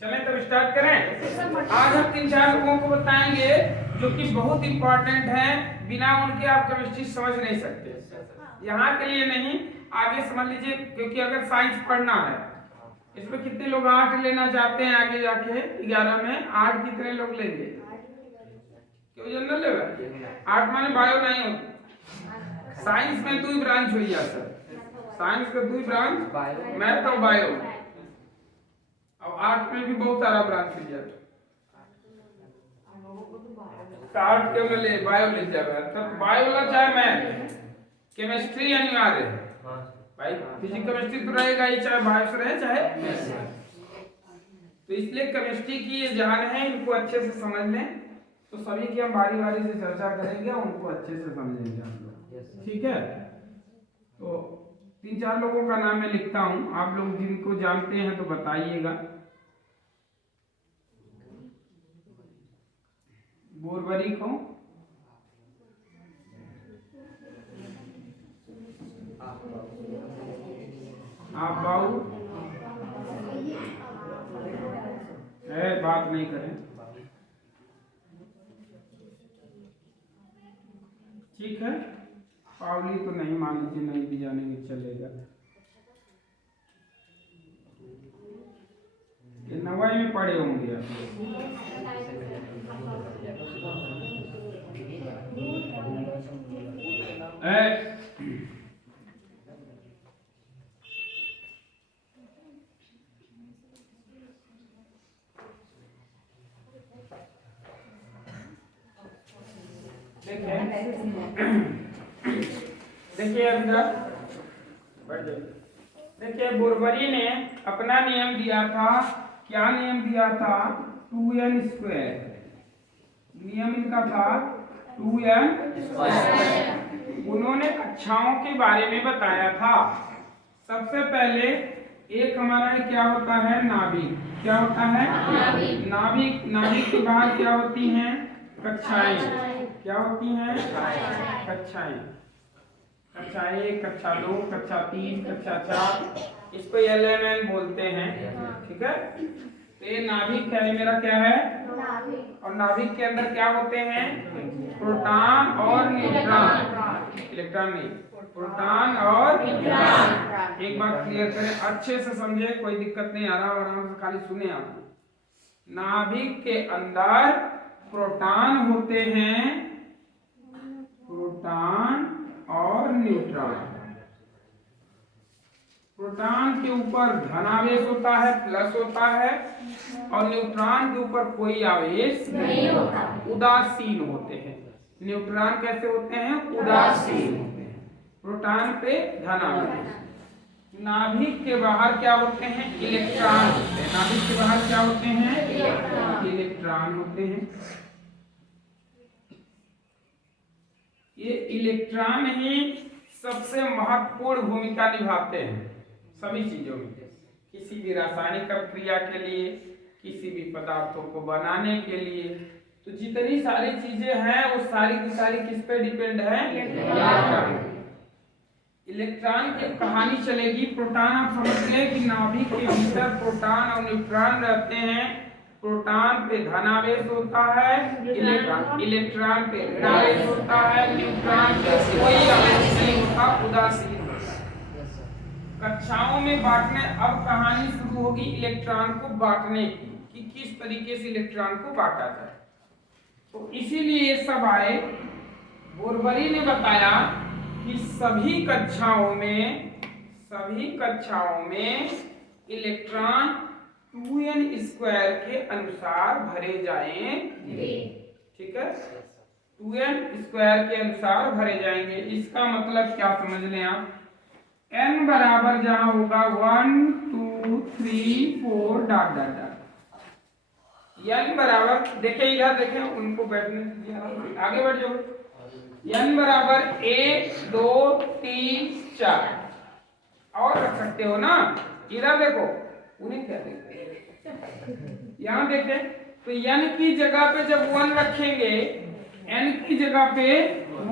चलें तब स्टार्ट करें। आज हम 3-4 लोगों को बताएंगे जो कि बहुत इंपॉर्टेंट हैं, बिना उनके आप केमिस्ट्री समझ नहीं सकते। यहाँ के लिए नहीं, आगे समझ लीजिए, क्योंकि अगर साइंस पढ़ना है, इसमें कितने लोग 8 लेना चाहते हैं आगे जाके 11 में 8 कितने लोग लेंगे? क्यों जनरल लेवल 8 माने बायो नहीं होती। साइंस में 2 ब्रांच हुई है सर, साइंस का 2 ब्रांच, मैथ और बायो। अब 8 में भी बहुत सारा ब्रांच हुई है, 8 के ले बायो ले जाए, तब बायो ला चाहे मैथ, केमिस्ट्री अनिवार्य है भाई। फिजिक्स केमिस्ट्री तो रहेगा ही, चाहे बायो से रहे चाहे मैथ। तो इसलिए केमिस्ट्री की ये जान है, इनको अच्छे से समझ लें तो सभी की हम बारी बारी से चर्चा करेंगे, उनको अच्छे से समझेंगे हम लोग, ठीक है। तो 3-4 लोगों का नाम मैं लिखता हूँ, आप लोग जिनको जानते हैं तो बताइएगा। बोरबरीक हो, आप बाबू बात नहीं करें, ठीक है। पावली तो नहीं, मान लीजिए नहीं भी जाने में चलेगा। ये नवाई में पढ़े होंगे आप। देखिए देखिए बोरबरी ने अपना नियम दिया था, क्या नियम दिया था? 2n²। नियम इनका था 2n²। उन्होंने कक्षाओं के बारे में बताया था। सबसे पहले एक हमारा क्या होता है? नाभिक। क्या होता है? नाभिक। नाभिक के बाहर क्या होती हैं? कक्षाएं। क्या होती हैं? कक्षाएं। कक्षा 1, कक्षा 2, कक्षा 3, कक्षा 4, इसको एलिमेंट बोलते हैं, ठीक है। तो ये नाभिक है, मेरा क्या है? और नाभिक के अंदर क्या होते हैं? प्रोटॉन और न्यूट्रॉन। इलेक्ट्रॉन नहीं, प्रोटॉन और न्यूट्रॉन। एक बात क्लियर करें, अच्छे से समझे, कोई दिक्कत नहीं आ रहा, आराम से खाली सुने आप। नाभिक के अंदर प्रोटॉन होते हैं, प्रोटॉन और न्यूट्रॉन। प्रोटॉन के ऊपर धनावेश होता है, प्लस होता है, और न्यूट्रॉन के ऊपर कोई आवेश नहीं होता, उदासीन होते हैं। न्यूट्रॉन कैसे होते हैं? उदासीन होते हैं। प्रोटॉन पे धनावेश। नाभिक के बाहर क्या होते हैं? इलेक्ट्रॉन होते हैं। नाभिक के बाहर क्या होते हैं? इलेक्ट्रॉन होते हैं। ये इलेक्ट्रॉन ही सबसे महत्वपूर्ण भूमिका निभाते हैं सभी चीजों में, किसी भी रासायनिक क्रिया के लिए, किसी भी पदार्थों को बनाने के लिए। तो जितनी सारी चीजें हैं वो सारी की सारी किस पे डिपेंड है? इलेक्ट्रॉन। इलेक्ट्रॉन की कहानी चलेगी। प्रोटॉन आप समझ लें कि नाभिक के भीतर प्रोटॉन और न्यूट्रॉन रहते हैं। प्रोटॉन पे धनावेश होता है, इलेक्ट्रॉन पे ऋणावेश होता है, न्यूट्रॉन पे कोई आवेश नहीं होता, उदासीन होता है। कक्षाओं में बांटने, अब कहानी शुरू होगी इलेक्ट्रॉन को बांटने की, कि किस तरीके से इलेक्ट्रॉन को बांटा जाए। तो इसीलिए ये सब आए। बोरबरी ने बताया कि सभी कक्षाओं में इलेक्ट्रॉन 2n² के अनुसार भरे जाएंगे, ठीक है। 2n² के अनुसार भरे जाएंगे। इसका मतलब क्या समझ लें आप? n बराबर जहां होगा 1 2 3 4 डॉट डॉट डॉट। n बराबर, देखिए इधर देखें, उनको बैठने दीजिए, आगे बढ़ जाओ। n बराबर 1 2 3 4 और रख सकते हो ना। इधर देखो, उन्हें क्या देखते हैं, यहाँ देखें तो n की जगह पे जब 1 रखेंगे, n की जगह पे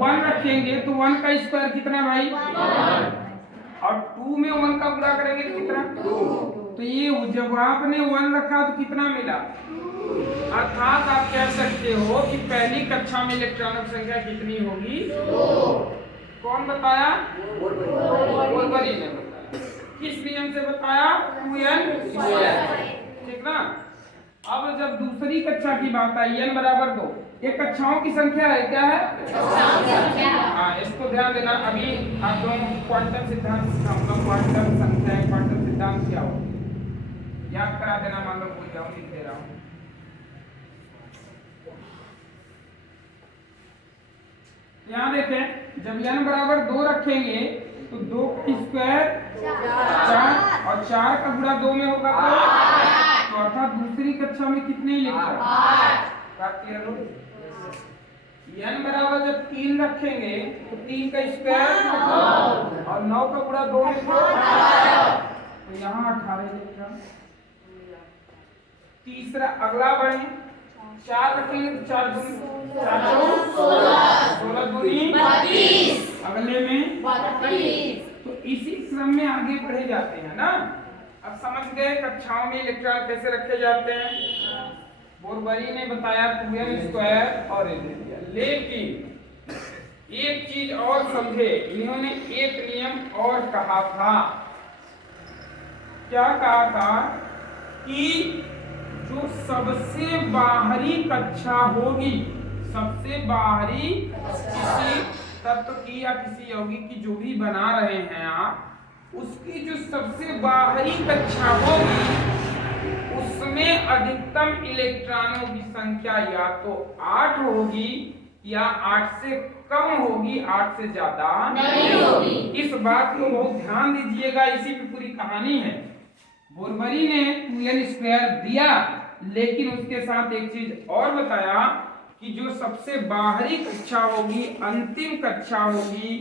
1 रखेंगे तो 1 का स्क्वायर कितना भाई? 1। और 2 में 1 का गुणा करेंगे तो कितना? 2। तो ये जब आपने 1 रखा तो कितना मिला, अर्थात आप कह सकते हो कि पहली कक्षा में इलेक्ट्रॉनों की संख्या कितनी होगी, 2। कौन बताया, बोरबरी ने बताया। किस नियम से बताया, 2n², ठीक ना। अब जब दूसरी कक्षा की बात आई n बराबर 2, ये कक्षाओं की संख्या है, क्या है, हाँ इसको ध्यान देना। अभी आप लोगों को क्वांटम सिद्धांत सिखाऊंगा, क्वांटम संख्या, क्वांटम सिद्धांत क्या हो, याद करा देना, मान लो भूल जाओ, लिख दे रहा हूँ। यहाँ देखें, जब n बराबर 2 रखेंगे तो 2 का स्क्वायर 4 और 4 का गुणा 2 में होगा तो अर्थात दूसरी कक्षा में कितने इलेक्ट्रॉन, बात क्लियर हो। n बराबर जब 3 रखेंगे तो 3 का स्क्वायर और 9 का गुणा 2 में तो यहाँ 18 इलेक्ट्रॉन। तीसरा अगला बढ़े, 4 रखेंगे तो 4 दूनी 16 दूनी 32, अगले में 32। तो इसी क्रम में आगे बढ़े जाते हैं ना। अब समझ गए कक्षाओं में इलेक्ट्रॉन कैसे रखे जाते हैं। बोरबरी ने बताया 2n² और ये दे दिया, लेकिन एक चीज और समझे, इन्होंने एक नियम और कहा था। क्या कहा था कि जो सबसे बाहरी कक्षा होगी, सबसे बाहरी किसी तत्व की या किसी यौगिक की जो भी बना रहे हैं आप, उसकी जो सबसे बाहरी कक्षा होगी उसमें अधिकतम इलेक्ट्रॉनों की संख्या या तो 8 होगी या 8 से कम होगी, 8 से ज्यादा नहीं होगी। इस बात को बहुत ध्यान दीजिएगा, इसी की पूरी कहानी है। बोरबरी ने 2n² दिया, लेकिन उसके साथ एक चीज और बताया कि जो सबसे बाहरी कक्षा होगी, अंतिम कक्षा होगी,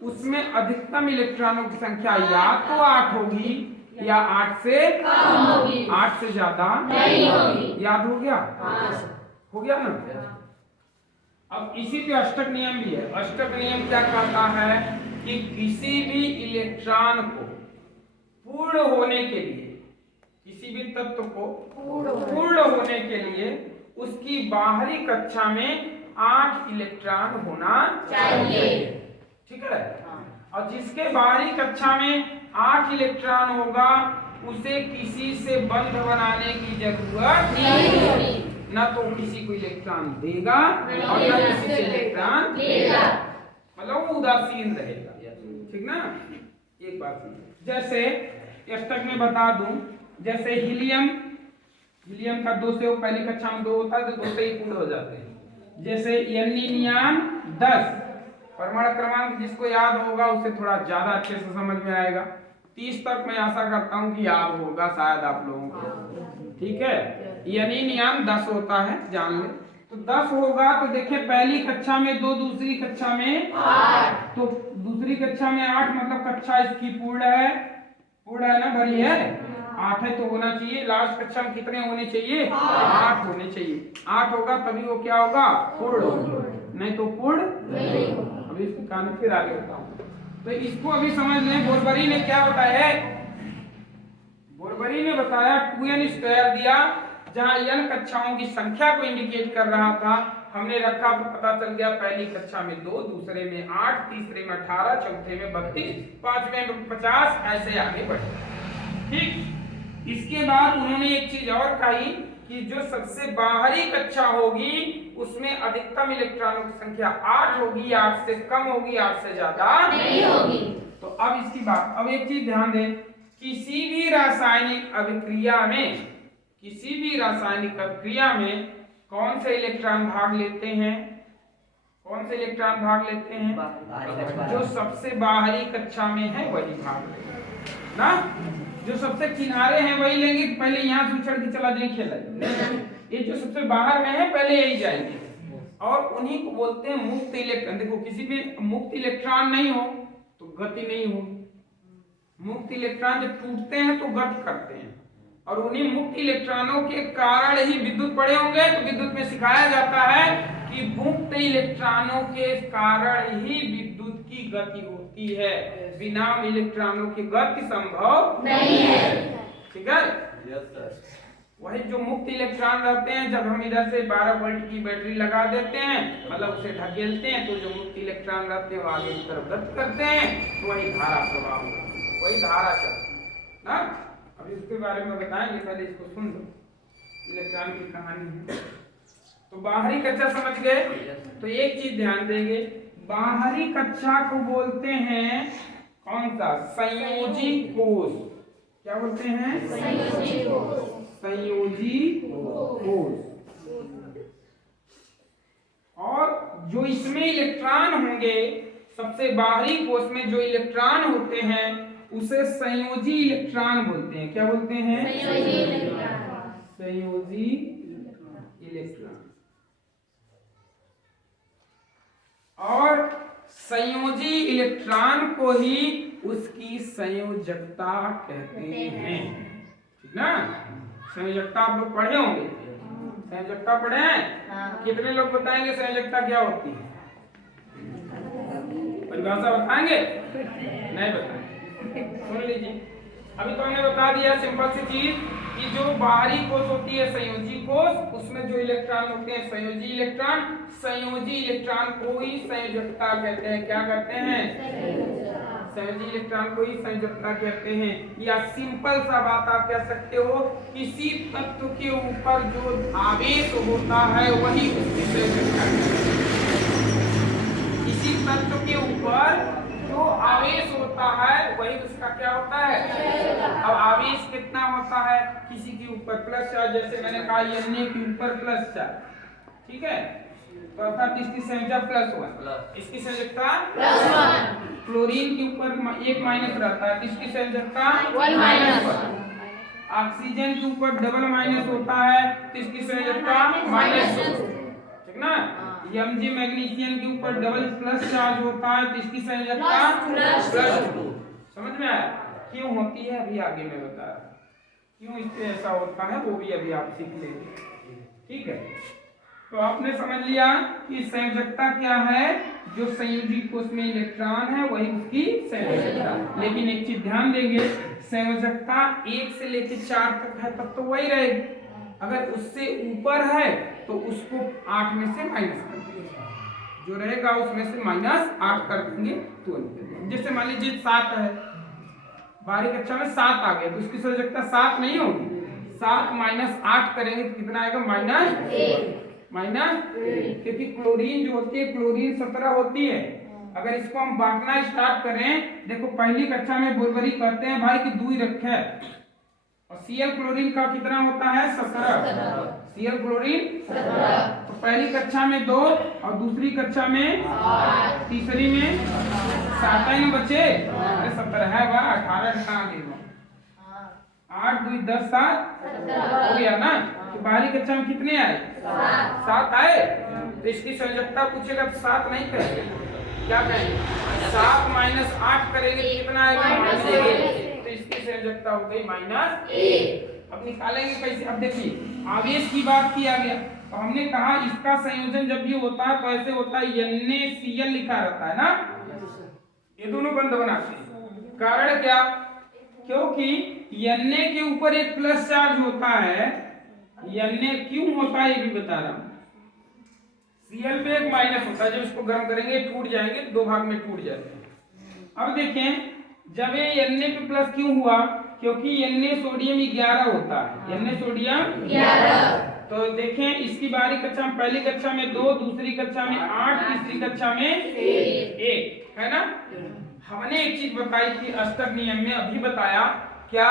उसमें अधिकतम इलेक्ट्रॉनों की संख्या या तो 8 होगी या 8 से कम होगी, 8 से ज्यादा नहीं होगी। याद हो गया, हो गया ना। अब इसी पे अष्टक नियम भी है। अष्टक नियम क्या कहता है कि किसी भी इलेक्ट्रॉन को पूर्ण होने के लिए, किसी भी तत्व को पूर्ण होने के लिए उसकी बाहरी कक्षा में 8 इलेक्ट्रॉन होना चाहिए, ठीक है। और जिसके बाहरी कक्षा में 8 इलेक्ट्रॉन होगा उसे किसी से बंध बनाने की जरूरत नहीं होगी, न तो किसी को इलेक्ट्रॉन देगा और न किसी से इलेक्ट्रॉन लेगा, मतलब वो उदासीन रहेगा, ठीक ना। एक बात जैसे अष्टक में बता दूं, जैसे हीलियम का 2 से पहली कक्षा में 2 होता है तो 2 से ही पूर्ण हो जाते हैं। जैसे नियॉन 10, परमाणु क्रमांक जिसको याद होगा उसे थोड़ा ज्यादा अच्छे से समझ में आएगा। 30 तक मैं आशा करता हूँ कि याद होगा शायद आप लोगों को, ठीक है। नियॉन 10 होता है, जान ले। तो 10 होगा तो देखिए पहली कक्षा में 2, दूसरी कक्षा में 8, तो दूसरी कक्षा में 8 मतलब कक्षा इसकी पूर्ण है ना, भरी है, 8 है तो होना चाहिए। लास्ट कक्षा में कितने होने चाहिए, 8 होने चाहिए। 8 होगा तभी वो क्या होगा, पूर्ण होगा, नहीं तो पूर्ण नहीं होगा। अभी इसकी कहानी फिर आगे बताऊं, तो इसको अभी समझ लें। बोरबरी ने क्या बताया, बोरबरी ने बताया 2n² दिया, जहां n कक्षाओं की संख्या को इंडिकेट कर रहा था। हमने रखा तो पता चल गया पहली कक्षा में 2, दूसरे में 8, तीसरे में 18, चौथे में 32, पांचवें में 50, ऐसे आगे बढ़े, ठीक। इसके बाद उन्होंने एक चीज और कही कि जो सबसे बाहरी कक्षा होगी उसमें अधिकतम इलेक्ट्रॉनों की संख्या 8 होगी, 8 से कम होगी, 8 से ज्यादा नहीं होगी। तो अब इसकी बात, अब एक चीज ध्यान दें, किसी भी रासायनिक अभिक्रिया में कौन से इलेक्ट्रॉन भाग लेते हैं, जो सबसे बाहरी कक्षा में है वही भाग लेंगे ना। जो सबसे किनारे हैं वही लेंगे, पहले यहाँ से उछल के चला जाए खेला, ये जो सबसे बाहर में है पहले यही जाएंगे, और उन्हीं को बोलते हैं मुक्त इलेक्ट्रॉन। देखो किसी में मुक्त इलेक्ट्रॉन नहीं हो तो गति नहीं होगी। मुक्त इलेक्ट्रॉन जब टूटते हैं तो गति करते हैं, और उन्हीं मुक्त इलेक्ट्रॉनों के कारण ही विद्युत पढ़े होंगे, तो विद्युत में सिखाया जाता है कि मुक्त इलेक्ट्रॉनों के कारण ही विद्युत की गति होती है, बिना इलेक्ट्रॉनों की गति संभव नहीं है। ठीक है। Yes sir. वही जो मुक्त इलेक्ट्रॉन रहते हैं, जब हम इधर से 12 वोल्ट की बैटरी लगा देते हैं, मतलब उसे ढकेलते हैं, तो जो मुक्त इलेक्ट्रॉन रहते हैं वो आगे की तरफ रद्द करते हैं, तो वही धारा प्रवाह होगा, वही धारा चलती ना। अभी उसके बारे में बताएंगे, पहले इसको सुन लो, इलेक्ट्रॉन की कहानी है। तो बाहरी कक्षा समझ गए। तो एक चीज ध्यान देंगे, बाहरी कक्षा को बोलते हैं कौन सा? संयोजी कोष। क्या बोलते हैं? संयोजी कोष। संयोजी कोष। और जो इसमें इलेक्ट्रॉन होंगे, सबसे बाहरी कोष में जो इलेक्ट्रॉन होते हैं उसे संयोजी इलेक्ट्रॉन बोलते हैं। क्या बोलते हैं? संयोजी इलेक्ट्रॉन। संयोजी इलेक्ट्रॉन। और संयोजी इलेक्ट्रॉन को ही उसकी संयोजकता कहते हैं, ठीक ना। संयोजकता आप लोग पढ़े होंगे, संयोजकता पढ़े हैं? कितने लोग बताएंगे संयोजकता क्या होती है? परिभाषा बताएंगे? नहीं बताएंगे, सुन लीजिए। अभी तो हमने बता दिया सिंपल सी चीज कि जो बाहरी कोष होती है संयोजी कोष, उसमें जो इलेक्ट्रॉन होते हैं संयोजी इलेक्ट्रॉन। संयोजी इलेक्ट्रॉन को ही संयोजकता कहते हैं। क्या कहते हैं? संयोजी इलेक्ट्रॉन को ही संयोजकता कहते हैं। या सिंपल सा बात आप कह सकते हो, किसी तत्व के ऊपर जो आवेश होता है वही उसकी संयोजकता है। किसी तत्व के ऊपर जो आवेश होता है वही उसका क्या होता है? अब आवेश कितना होता है? किसी के ऊपर प्लस चार्ज, जैसे मैंने कहा Na के ऊपर प्लस चार्ज, ठीक है, तो अर्थात इसकी संयोजकता प्लस हुआ, इसकी संयोजकता +1। क्लोरीन के ऊपर एक माइनस रहता है, इसकी संयोजकता 1-। ऑक्सीजन के ऊपर डबल माइनस होता है, तो इसकी संयोजकता -2, ठीक ना। Mg मैग्नीशियम के ऊपर डबल प्लस चार्ज होता है, तो इसकी संयोजकता +2। समझ में आया? क्यों होती है अभी आगे मैं बता रहा हूं, क्यों इससे ऐसा होता है वो भी अभी आप सीख लेंगे, ठीक है। तो आपने समझ लिया कि संयोजकता क्या है? जो संयोजी कोष में इलेक्ट्रॉन है वही उसकी संयोजकता। लेकिन एक चीज ध्यान देंगे, संयोजकता 1 से लेकर 4 तक है तब तो वही रहेगी, अगर उससे ऊपर है तो उसको 8 में से माइनस कर देंगे, जो रहेगा उसमें से -8 कर देंगे तुरंत। जैसे मान लीजिए 7 है, बाहरी कक्षा में 7 आ गया, तो उसकी संयोजकता 7 नहीं होगी, 7 -8 करेंगे तो कितना आएगा? -1, क्योंकि क्लोरीन जो होती है, क्लोरीन 17 होती है। अगर इसको हम बांटना स्टार्ट करें, देखो पहली कक्षा में बोरबरी कहते हैं भाई कि 2 रखे, और Cl क्लोरीन का कितना होता है? 17। Cl क्लोरीन 17, तो पहली कक्षा में 2 और दूसरी कक्षा में 8, तीसरी में 7 ही बचे। अरे 17 है वह, 18 कहाँ गए? 8 2 10 7 हो गया ना। तो बाहरी कक्षा में कितने आए? 7 आए। तो इसकी संयोजकता पूछेगा तो 7 नहीं करेंगे, क्या कहेंगे? 7 -8 करेंगे तो कितना आएगा? -1। तो इसकी संयोजकता हो गई -1। अब निकालेंगे कैसे? अब देखिए आवेश की बात किया गया, तो हमने कहा इसका संयोजन जब भी होता है तो ऐसे होता है, NaCl लिखा रहता है ना, ये दोनों बंद बनाते हैं। कारण क्या? क्योंकि Na के ऊपर एक प्लस चार्ज होता है। Na क्यों होता है ये भी बता रहा हूं। Cl पे एक माइनस होता है, जब इसको गर्म करेंगे टूट जाएंगे, 2 भाग में टूट जाते हैं। अब देखें जब ये Na पे प्लस क्यों हुआ? क्योंकि Na सोडियम 11 होता है, Na सोडियम 11। तो देखें इसकी बाहरी कक्षा में, पहली कक्षा में 2, दूसरी कक्षा में 8, तीसरी कक्षा में 1, है ना। हमने एक चीज बताई थी अष्टक नियम में, अभी बताया क्या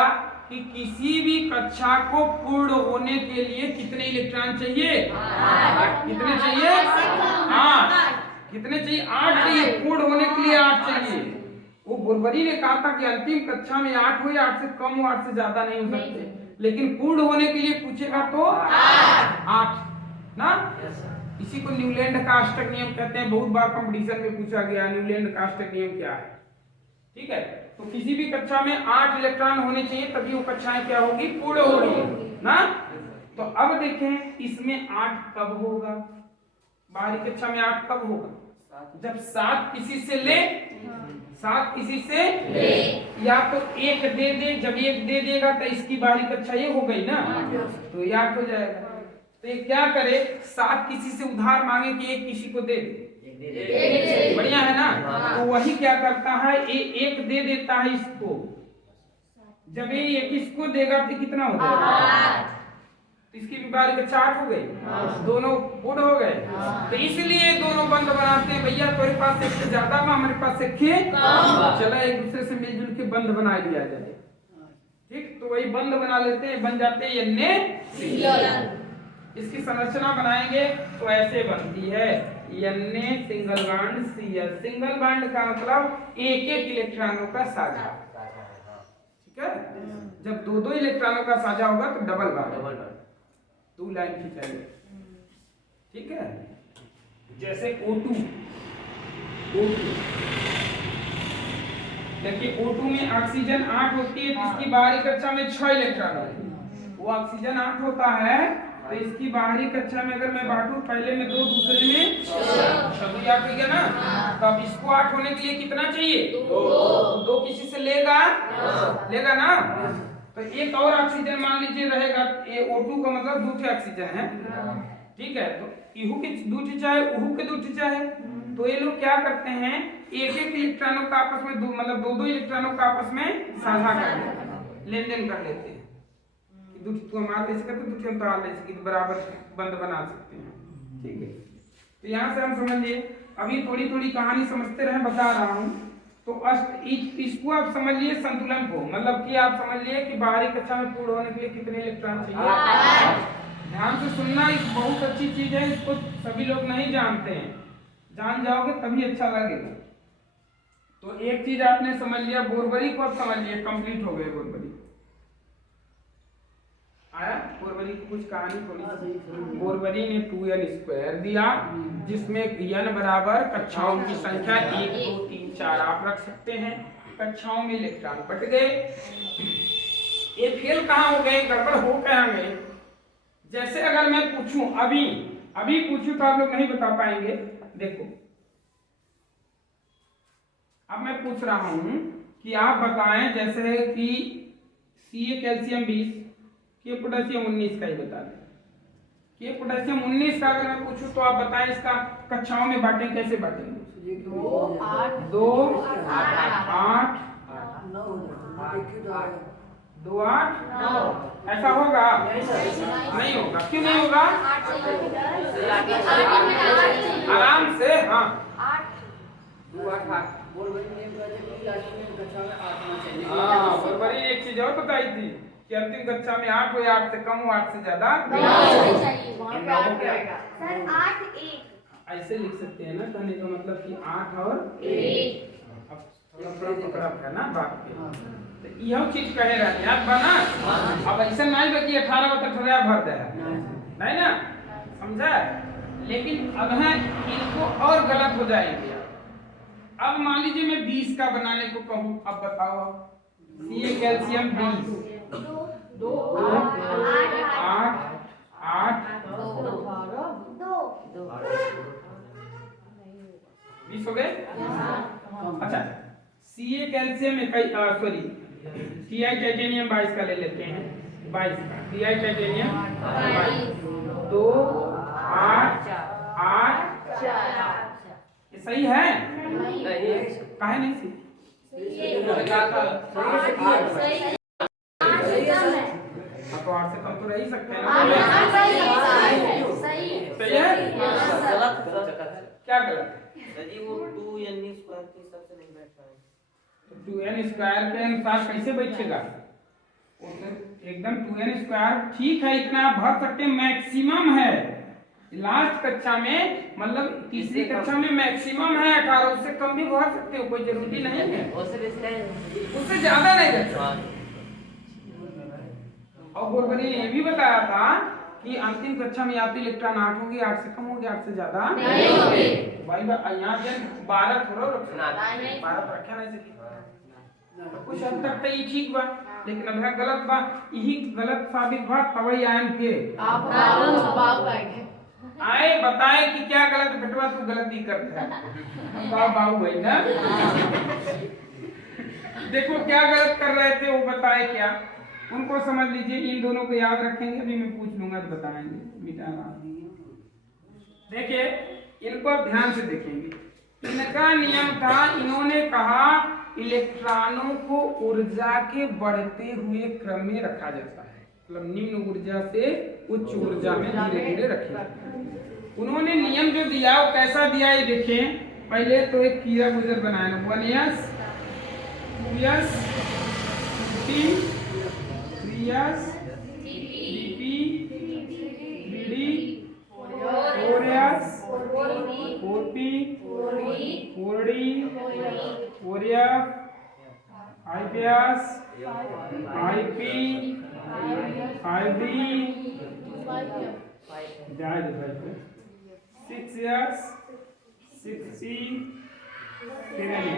कि किसी भी कक्षा को पूर्ण होने के लिए कितने इलेक्ट्रॉन चाहिए? 8। कितने चाहिए? 8। कितने चाहिए? 8 चाहिए। पूर्ण होने के लिए 8 चाहिए। वो बोरबरी ने कहा था कि अंतिम कक्षा में 8 हो, 8 से कम हो, 8 से ज्यादा नहीं हो सकते, लेकिन पूर्ण होने के लिए पूछेगा तो 8 ना। इसी को न्यूलैंड का अष्टक नियम कहते हैं। बहुत बार कंपटीशन में पूछा गया न्यूलैंड का अष्टक नियम क्या है, ठीक है। तो किसी भी कक्षा में 8 इलेक्ट्रॉन होने चाहिए, तभी वो कक्षाएं क्या होगी? पूर्ण होगी ना। तो अब देखें इसमें 8 कब होगा? बाहरी कक्षा में 8 कब होगा? जब 7 किसी से ले 7 किसी से ले। या तो एक दे दे, जब एक दे देगा तो इसकी बारी कक्षा ये हो गई ना, तो ये 8 हो जाएगा। तो ये क्या करे, 7 किसी से उधार मांगे कि एक किसी को दे दे, बढ़िया है ना। तो वही क्या करता है, एक दे देता है इसको, जब ये एक इसको देगा तो कितना हो जाएगा, इसकी भी बारी कक्षा 8 हो गई, दोनों गुड हो गए। तो इसलिए दोनों बंद बनाते हैं, भैया तुम्हारे पास एक से ज्यादा में, हमारे पास एक चला एक दूसरे से मिलजुल के बंद बना लिया जाए, ठीक। तो वही बंद बना लेते हैं, बन जाते हैं यन्ने। इसकी संरचना बनाएंगे तो ऐसे बनती है, यन्ने single bond Cl। Single bond का मतलब एक एक इलेक्ट्रॉनों का साझा, ठीक है। जब दो दो इलेक्ट्रॉनों का साझा होगा तो डबल बॉन्ड, 2 लाइन खिंचाइए, ठीक है। जैसे O2 देखिए, O2 में ऑक्सीजन 8 होती है, तो इसकी बाहरी कक्षा में 6 इलेक्ट्रॉन होते हैं। वो ऑक्सीजन 8 होता है, तो इसकी बाहरी कक्षा में अगर मैं बांटूं, पहले में 2, दूसरे में 6 याद हो गया ना। तो अब इसको 8 होने के लिए कितना चाहिए, 2 किसी से लेगा ना। तो एक और ऑक्सीजन मान लीजिए रहेगा, ये O2 का मतलब 2 ऑक्सीजन है, ठीक है। तो इहू के 2 चाहे, उहू के 2 चाहे, तो ये लोग क्या करते हैं, एक एक इलेक्ट्रॉनों का आपस में मतलब 2 इलेक्ट्रॉनों का आपस में साझा कर लेते हैं, लेन देन कर लेते हैं। तो मार ले सकते, तो हम तार ले सकते, बराबर बंद बना सकते हैं, ठीक है। तो यहाँ से हम समझिए, अभी थोड़ी थोड़ी कहानी समझते रहे, बता रहा हूँ। तो इसको आप समझिए संतुलन को, मतलब कि आप समझिए कि बाहरी कक्षा में पूर्ण होने के लिए कितने इलेक्ट्रॉन चाहिए। ध्यान से सुनना, एक बहुत अच्छी चीज है, इसको सभी लोग नहीं जानते हैं, जान जाओगे तभी अच्छा लगेगा। तो एक चीज आपने समझ लिया, बोरबरी को अब समझ लिया, कंप्लीट हो गए बोरबरी। आया बोरबरी की कुछ कहानी थोड़ी। बोरबरी ने 2n² दिया, जिसमें n बराबर कक्षाओं की संख्या 1 2 3 4 आप रख सकते हैं। कक्षाओं में इलेक्ट्रॉन बट गए, ये फेल कहाँ हो गए, गड़बड़ हो कहाँ गए। जैसे अगर मैं पूछूं, अभी पूछूं तो आप लोग नहीं बता पाएंगे। देखो अब मैं पूछ रहा हूं कि आप बताएं, जैसे कि Ca कैल्शियम 20, के पोटेशियम 19 का ही बता दें। के पोटेशियम 19 का अगर मैं पूछूं तो आप बताएं, इसका कक्षाओं में बांटें, कैसे बांटेंगे? 2 8 2 8 2 8 9 ऐसा होगा? नहीं होगा। क्यों नहीं होगा? आराम से, हाँ 2 8 8। बोरबरी ने एक चीज और बताई थी कि अंतिम कक्षा में 8 हो या 8 से कम हो, 8 से ज्यादा नहीं चाहिए। सर 8 1 ऐसे लिख सकते हैं ना, कहने का मतलब कि 8 और 1। अब थोड़ा पकड़ा है ना बात पे, तो यह चीज कहे रहते हैं आप बना। अब ऐसा नहीं बा कि 18 बता 18 भर दे, नहीं ना, समझा। लेकिन अब है इनको और गलत हो जाएंगे। अब मान लीजिए मैं 20 का बनाने को कहूँ, अब बताओ, Ca कैल्शियम 20 2 8 8 8 2 20 हो गए। अच्छा, Ca calcium sorry Ti titanium 22 का ले लेते हैं, 22 का Ti टाइटेनियम 22 2 8 8 ये सही है? काहे नहीं सही? तो 8 से कम तो रह ही सकते हैं ना। सही है? क्या गलत है? वो 2n² के हिसाब से नहीं बैठ रहा है। 2n² के अनुसार कैसे बैठेगा? एकदम 2n² ठीक है, इतना आप भर सकते हैं, मैक्सिमम है। लास्ट कक्षा में मतलब तीसरी कक्षा में मैक्सिमम है 18, उससे कम भी भर सकते हो, कोई जरूरी नहीं है, उससे ज्यादा नहीं रखना। और बोरबरी ने यह भी बताया था कि अंतिम कक्षा में आपके इलेक्ट्रॉन 8 होंगे, 8 से कम होंगे, 8 से ज्यादा नहीं होंगे। भाई यहाँ पे 12 थोड़ा रखना, 12 रखा नहीं सकी। कुछ हद तक तो ये ठीक बा, लेकिन अब गलत बा, यही गलत साबित बा, तभी आयन के आए बताए कि क्या गलत बेटवा तू गलती करता है। बाबू भाई ना देखो क्या गलत कर रहे थे वो बताए क्या, उनको समझ लीजिए। इन दोनों को याद रखेंगे, अभी मैं पूछ लूंगा तो बताएंगे। मिटाना देखिए इनको आप ध्यान से देखेंगे। इनका नियम था, इन्होंने कहा इलेक्ट्रॉनों को ऊर्जा के बढ़ते हुए क्रम में रखा जाता है, मतलब निम्न ऊर्जा से उच्च ऊर्जा में धीरे धीरे रखें। उन्होंने नियम जो दिया वो कैसा दिया ये देखें। पहले तो एक कीड़ा गुजर बनाया ना, 1s 2s 3 3s 3p 3d 4s 4p 4d 4f 5s 5p 5d 6s 6p 7d।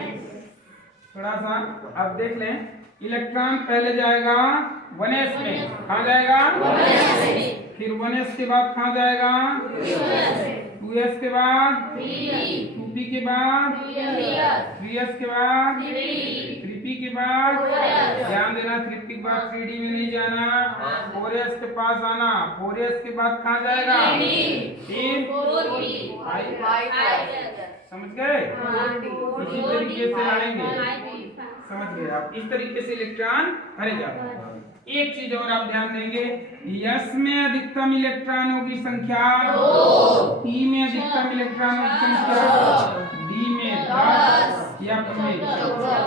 थोड़ा सा अब देख लें, इलेक्ट्रॉन पहले जाएगा 1s में, कहाँ जाएगा 1s में। फिर 1s के बाद कहाँ जाएगा 2s के बाद 2p के बाद 3s के बाद 3p के बाद, ध्यान देना 3p के बाद 3d में नहीं जाना, 4s के पास आना, 4s के बाद कहाँ जाएगा फिर 5। समझ गए? इसी तरीके से आएंगे, समझ गए आप? इस तरीके से इलेक्ट्रॉन भरे जाते हैं। एक चीज और आप ध्यान देंगे, यस में अधिकतम इलेक्ट्रॉनों की संख्या 2, पी में अधिकतम इलेक्ट्रॉनों की संख्या, डी में 10, एफ में 14।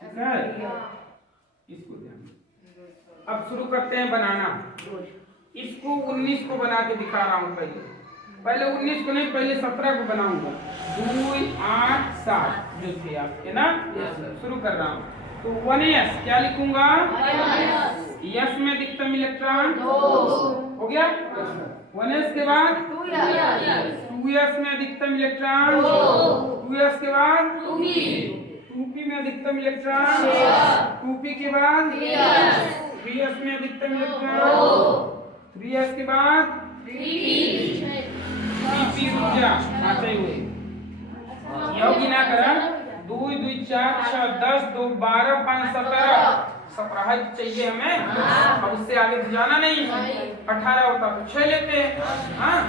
ठीक है, इसको ध्यान। अब शुरू करते हैं बनाना। इसको 19 को बना के दिखा रहा हूँ। पहले 19 को नहीं, पहले 17 को बनाऊंगा। 2 8 7 जो थे आपके ना, शुरू कर रहा हूँ। तो 1s क्या लिखूंगा, यस में अधिकतम इलेक्ट्रॉन 2 हो गया। 1s के बाद 2s में अधिकतम इलेक्ट्रॉन 2s के बाद 2p में अधिकतम इलेक्ट्रॉन 2p के बाद 3s में अधिकतम इलेक्ट्रॉन 3s के बाद 3p ऊर्जा आते हुए योगी ना करा। 2 2 4 6 10 2 12 5 17 चाहिए हमें। अब उससे आगे तो जाना नहीं, 18 होता तो 6 लेते हैं। हाँ,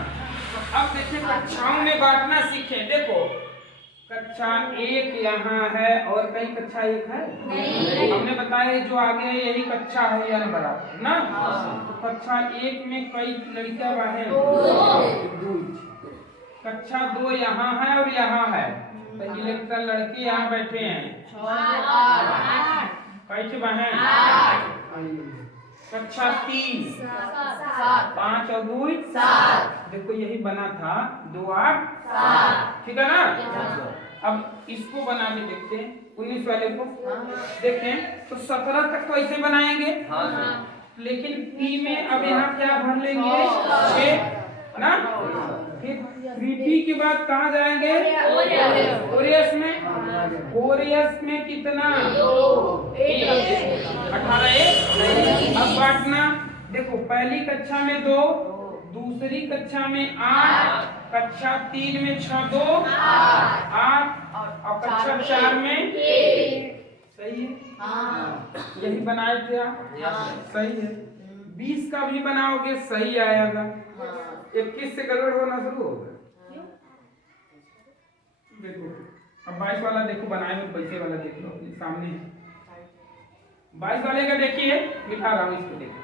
तो अब देखिए कक्षाओं में बांटना सीखें। देखो कक्षा 1 यहाँ है और कई कक्षा 1 है नहीं। हमने बताया जो आगे है यही कक्षा है या बराबर ना। तो कक्षा 1 में कई लड़कियां बाहर 2, कक्षा 2 यहाँ है और यहाँ है, तो इलेक्ट्रॉन लड़के यहाँ बैठे हैं 8 कैसे बहन। कक्षा 3 5 और 2 7। देखो यही बना था 2 8 7, ठीक है ना। अब इसको बना के देखते हैं 19 वाले को। देखें तो 17 तक तो ऐसे बनाएंगे, लेकिन पी में अब यहाँ क्या भर लेंगे 6 ना। फिर 3p के बाद कहाँ जाएंगे 4s में। 4s में कितना 18। अब बांटना देखो, पहली कक्षा में 2, दूसरी कक्षा में 8, कक्षा 3 में 6 2 8 और कक्षा 4 में सही है। यही बनाए थे आप, सही है। 20 का भी बनाओगे सही आएगा, 21 से गड़बड़ होना शुरू होगा। देखो अब 22 वाला देखो बनाए हुए, पैसे वाला देख लो अपने सामने। 22 वाले का देखिए, दिखा रहा हूँ इसको देखो।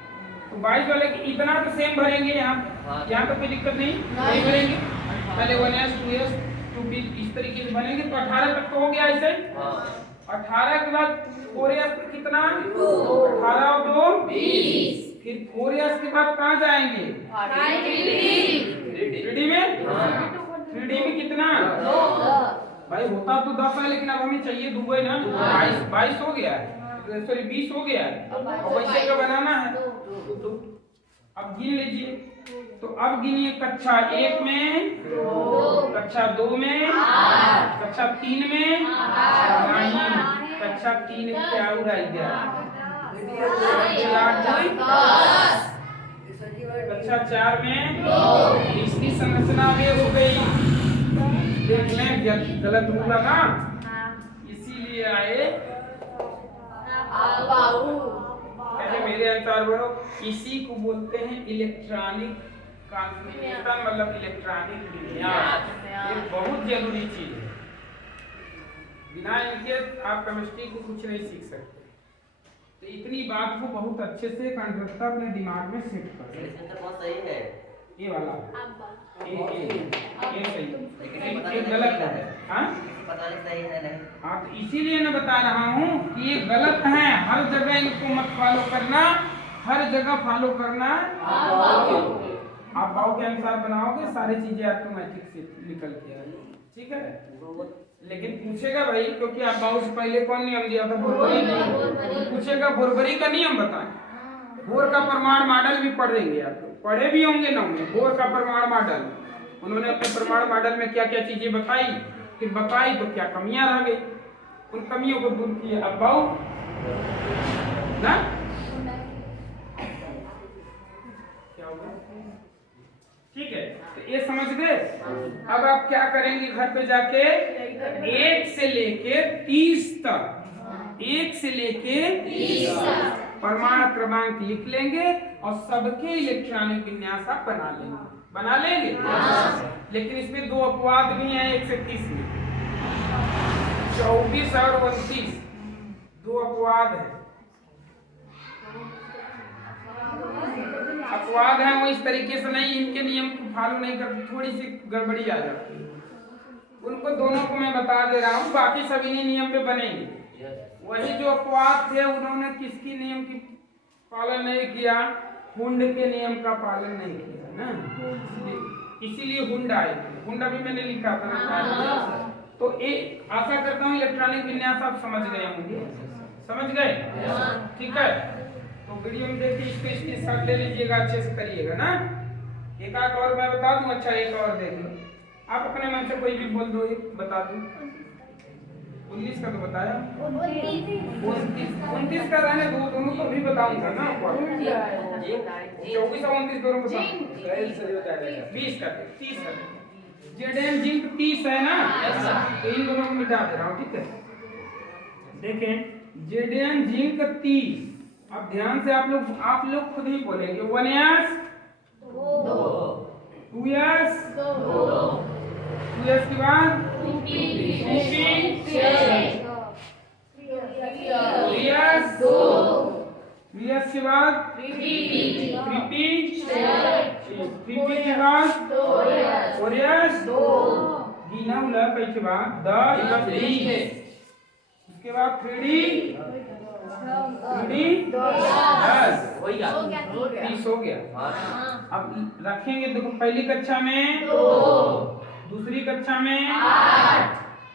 तो 22 वाले इतना तो सेम भरेंगे, यहाँ तो कोई दिक्कत नहीं भरेंगे। पहले 1s 2s 2p इस तरीके से बनेंगे। तो 18 तक तो हो गया ऐसे। 18 के बाद 4s पे कितना 18 और 2 20। फिर 4s के बाद कहाँ जाएंगे 3d में। 3d में कितना भाई होता तो 10 है, लेकिन अब हमें चाहिए दुबई ना 22 हो गया है, सॉरी 20 हो गया है और पैसे का बनाना है। तो अब गिन लीजिए। तो अब गिनिए कक्षा 1 में 2, कक्षा 2 में 8, कक्षा 3 में नहीं, कक्षा 3 में क्या उड़ाई गया कक्षा 4 में इसकी संरचना में हो गई। देख लें गलत हुआ ना, इसीलिए आए कहे मेरे अनुसार बोलो। इसी को बोलते हैं इलेक्ट्रॉनिक कॉन्फ़िगरेशन, मतलब इलेक्ट्रॉनिक विन्यास। ये बहुत जरूरी चीज है, बिना इनके आप केमिस्ट्री को कुछ नहीं सीख सकते। तो इतनी बात को बहुत अच्छे से कंठस्थ अपने दिमाग में सेट कर। तो बहुत सही है ये वाला ये सही, ये गलत है। हाँ पता नहीं सही है नहीं। हाँ, तो इसीलिए मैं बता रहा हूँ कि ये गलत है। हर जगह इनको मत फॉलो करना, हर जगह फॉलो करना आप बाव के अनुसार बनाओगे, सारी चीजें ऑटोमेटिक से निकल के आएगी। ठीक है, लेकिन पूछेगा भाई, क्योंकि आप बाव से पहले कौन नियम दिया था? बोरबरी नियम। पूछेगा बोरबरी का नियम बताएं। बोर का प्रमाण मॉडल भी पढ़ेंगे, आप लोग पढ़े भी होंगे ना होंगे। बोर का प्रमाण मॉडल, उन्होंने अपने प्रमाण मॉडल में क्या क्या चीजें बताई, फिर बताई तो क्या कमियां रह गई, उन कमियों को दूर किए। अब बाव ना क्या होगा? ठीक है, तो ये समझ गए। अब आप क्या करेंगे घर पे जाके 1 से लेके 30 तक, 1 से लेके 30 तक परमाणु क्रमांक लिख लेंगे और सबके इलेक्ट्रॉनिक विन्यास आप बना लेंगे। लेकिन इसमें 2 अपवाद भी हैं 1 से 30 में, 24 और 29, 2 अपवाद है। अपवाद है वो इस तरीके से नहीं, इनके नियम को फॉलो नहीं करते, थोड़ी सी गड़बड़ी आ जाती है। उनको दोनों को मैं बता दे रहा हूँ, बाकी सब इन्हीं नियम पे बनेंगे। वही जो अपवाद थे उन्होंने किसकी नियम की पालन नहीं किया? हुंड के नियम का पालन नहीं किया ना, इसीलिए हुंड आए। हुंड अभी मैंने लिखा था। तो एक आशा करता हूँ इलेक्ट्रॉनिक विन्यास आप समझ गए होंगे। समझ गए? ठीक है, तो वीडियो में देखिए, इसके स्क्रीनशॉट ले लीजिएगा, अच्छे से करिएगा ना। एक आध और मैं बता दूं, अच्छा एक और देख लो आप, अपने मन से कोई भी बोल दो, एक बता दूं। 19 का तो बताया, 29 का रहने दो, दोनों को भी बताऊंगा ना आपको। 24 और 29 दोनों बता, 20 का 30 का जेडएम जिंक 30 है ना, तो इन दोनों को मिटा दे रहा हूँ। ठीक है, देखें जेडएम जिंक 30। अब ध्यान से आप लोग खुद ही बोलेंगे। 1 यस 2 यस 2 यस के बाद 2p 3 यस 3 यस के बाद 3p 3p के बाद 4 यस गिना उला के बाद 10 उसके बाद 3d 10 30 हो गया। अब रखेंगे, देखो पहली कक्षा में 2, दूसरी कक्षा में 8,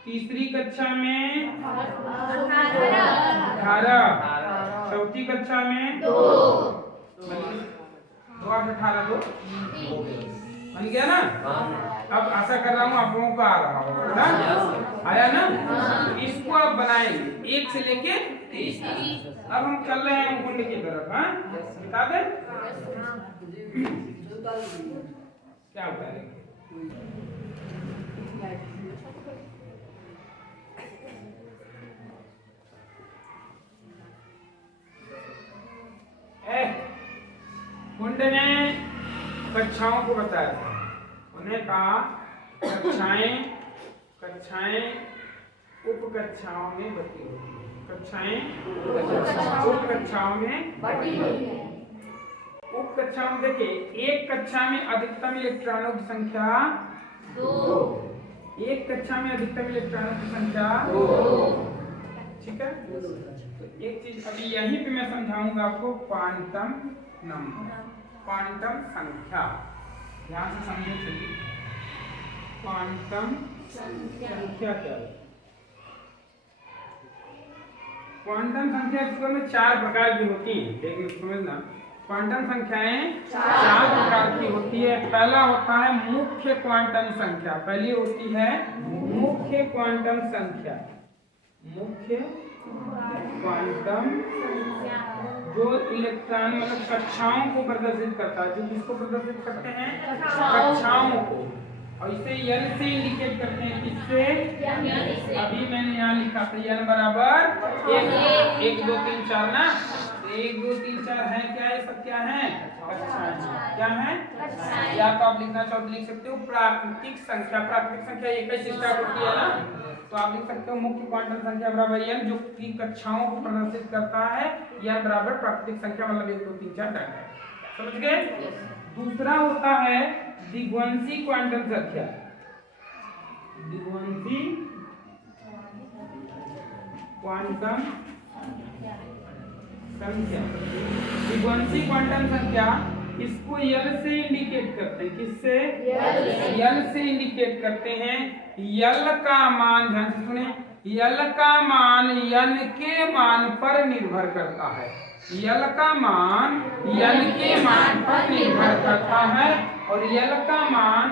तीसरी कक्षा में 18, चौथी कक्षा में 2 8 18 2 बन गया ना। अब आशा कर रहा हूँ आप लोगों को आ रहा होगा ना, आया ना। इसको आप बनाएंगे 1 से लेके 30। अब हम चल रहे हैं गुंड की तरफ। हाँ बता दें क्या होता है। गुंड ने कक्षाओं को बताया था, उन्हें कहा कक्षाएं उप कक्षाओं में बटी होती है। कक्षाएं उप कक्षाओं में बटी होती है। उप कक्षाओं में देखिए, एक कक्षा में अधिकतम इलेक्ट्रॉनों की संख्या 2, एक कक्षा में अधिकतम इलेक्ट्रॉनों की संख्या 2। ठीक है, तो एक चीज अभी यहीं पे मैं समझाऊंगा आपको, क्वांटम नंबर, क्वांटम संख्या। ध्यान से समझे चलिए, क्वांटम संख्या क्या है। क्वांटम संख्या में 4 प्रकार की होती है, लेकिन समझना क्वांटम संख्याएं 4 प्रकार की होती है। पहला होता है मुख्य क्वांटम संख्या, पहली होती है मुख्य क्वांटम संख्या, मुख्य क्वांटम जो इलेक्ट्रॉन मतलब कक्षाओं को प्रदर्शित करता है, जो किसको प्रदर्शित करते हैं, कक्षाओं को, और इसे n से इंडिकेट करते हैं, किससे, अभी मैंने यहाँ लिखा था n बराबर 1 2 3 4 ना, 1 2 3 4 है क्या, ये सब क्या है, कक्षाएं, क्या है, या तो आप लिखना चाहो तो लिख सकते हो प्राकृतिक संख्या एक ही स्टार्ट होती है ना, तो आप लिख सकते हो मुख्य क्वांटम संख्या बराबर n, जो कि कक्षाओं को प्रदर्शित करता है, n बराबर प्राकृतिक संख्या मतलब 1 2 3 4 डन है, समझ गए। दूसरा होता है द्विघांसी क्वांटम संख्या। द्विघांसी क्वांटम संख्या, द्विघांसी क्वांटम संख्या इसको L से इंडिकेट करते हैं, किससे, L से इंडिकेट करते हैं। L का मान, ध्यान से सुने, L का मान n के मान पर निर्भर करता है, L का मान n के मान पर निर्भर करता है, और L का मान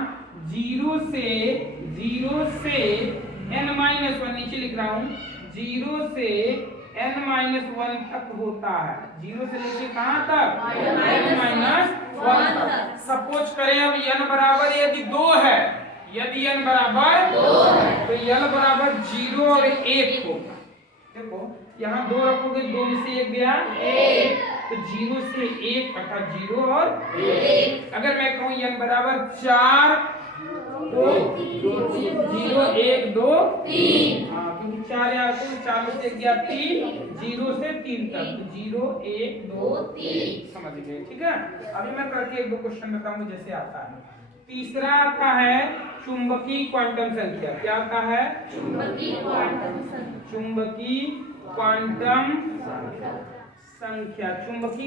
0 से n-1, नीचे लिख रहा हूँ, 0 से n-1 तक होता है, 0 से लेके कहाँ तक, n-1 तक। सपोज करें अब n बराबर यदि 2 है, यदि n बराबर 2 है तो l बराबर 0 और 1 होगा। देखो यहाँ 2 रखोगे, 2 में से 1 गया 1, तो 0 से 1 अर्थात 0 और 1। अगर मैं कहूँ n बराबर 4 तो 0 1 2 3, हाँ क्योंकि 4 यहाँ तो 4 में से 1 गया 3, 0 से 3 तक, तो 0 1 2 3, समझ गए, ठीक है। अभी मैं करके 1 2 क्वेश्चन बताऊंगा जैसे आता है। तीसरा आता है चुंबकीय क्वांटम संख्या। क्या आता है, चुंबकीय क्वांटम संख्या। चुंबकीय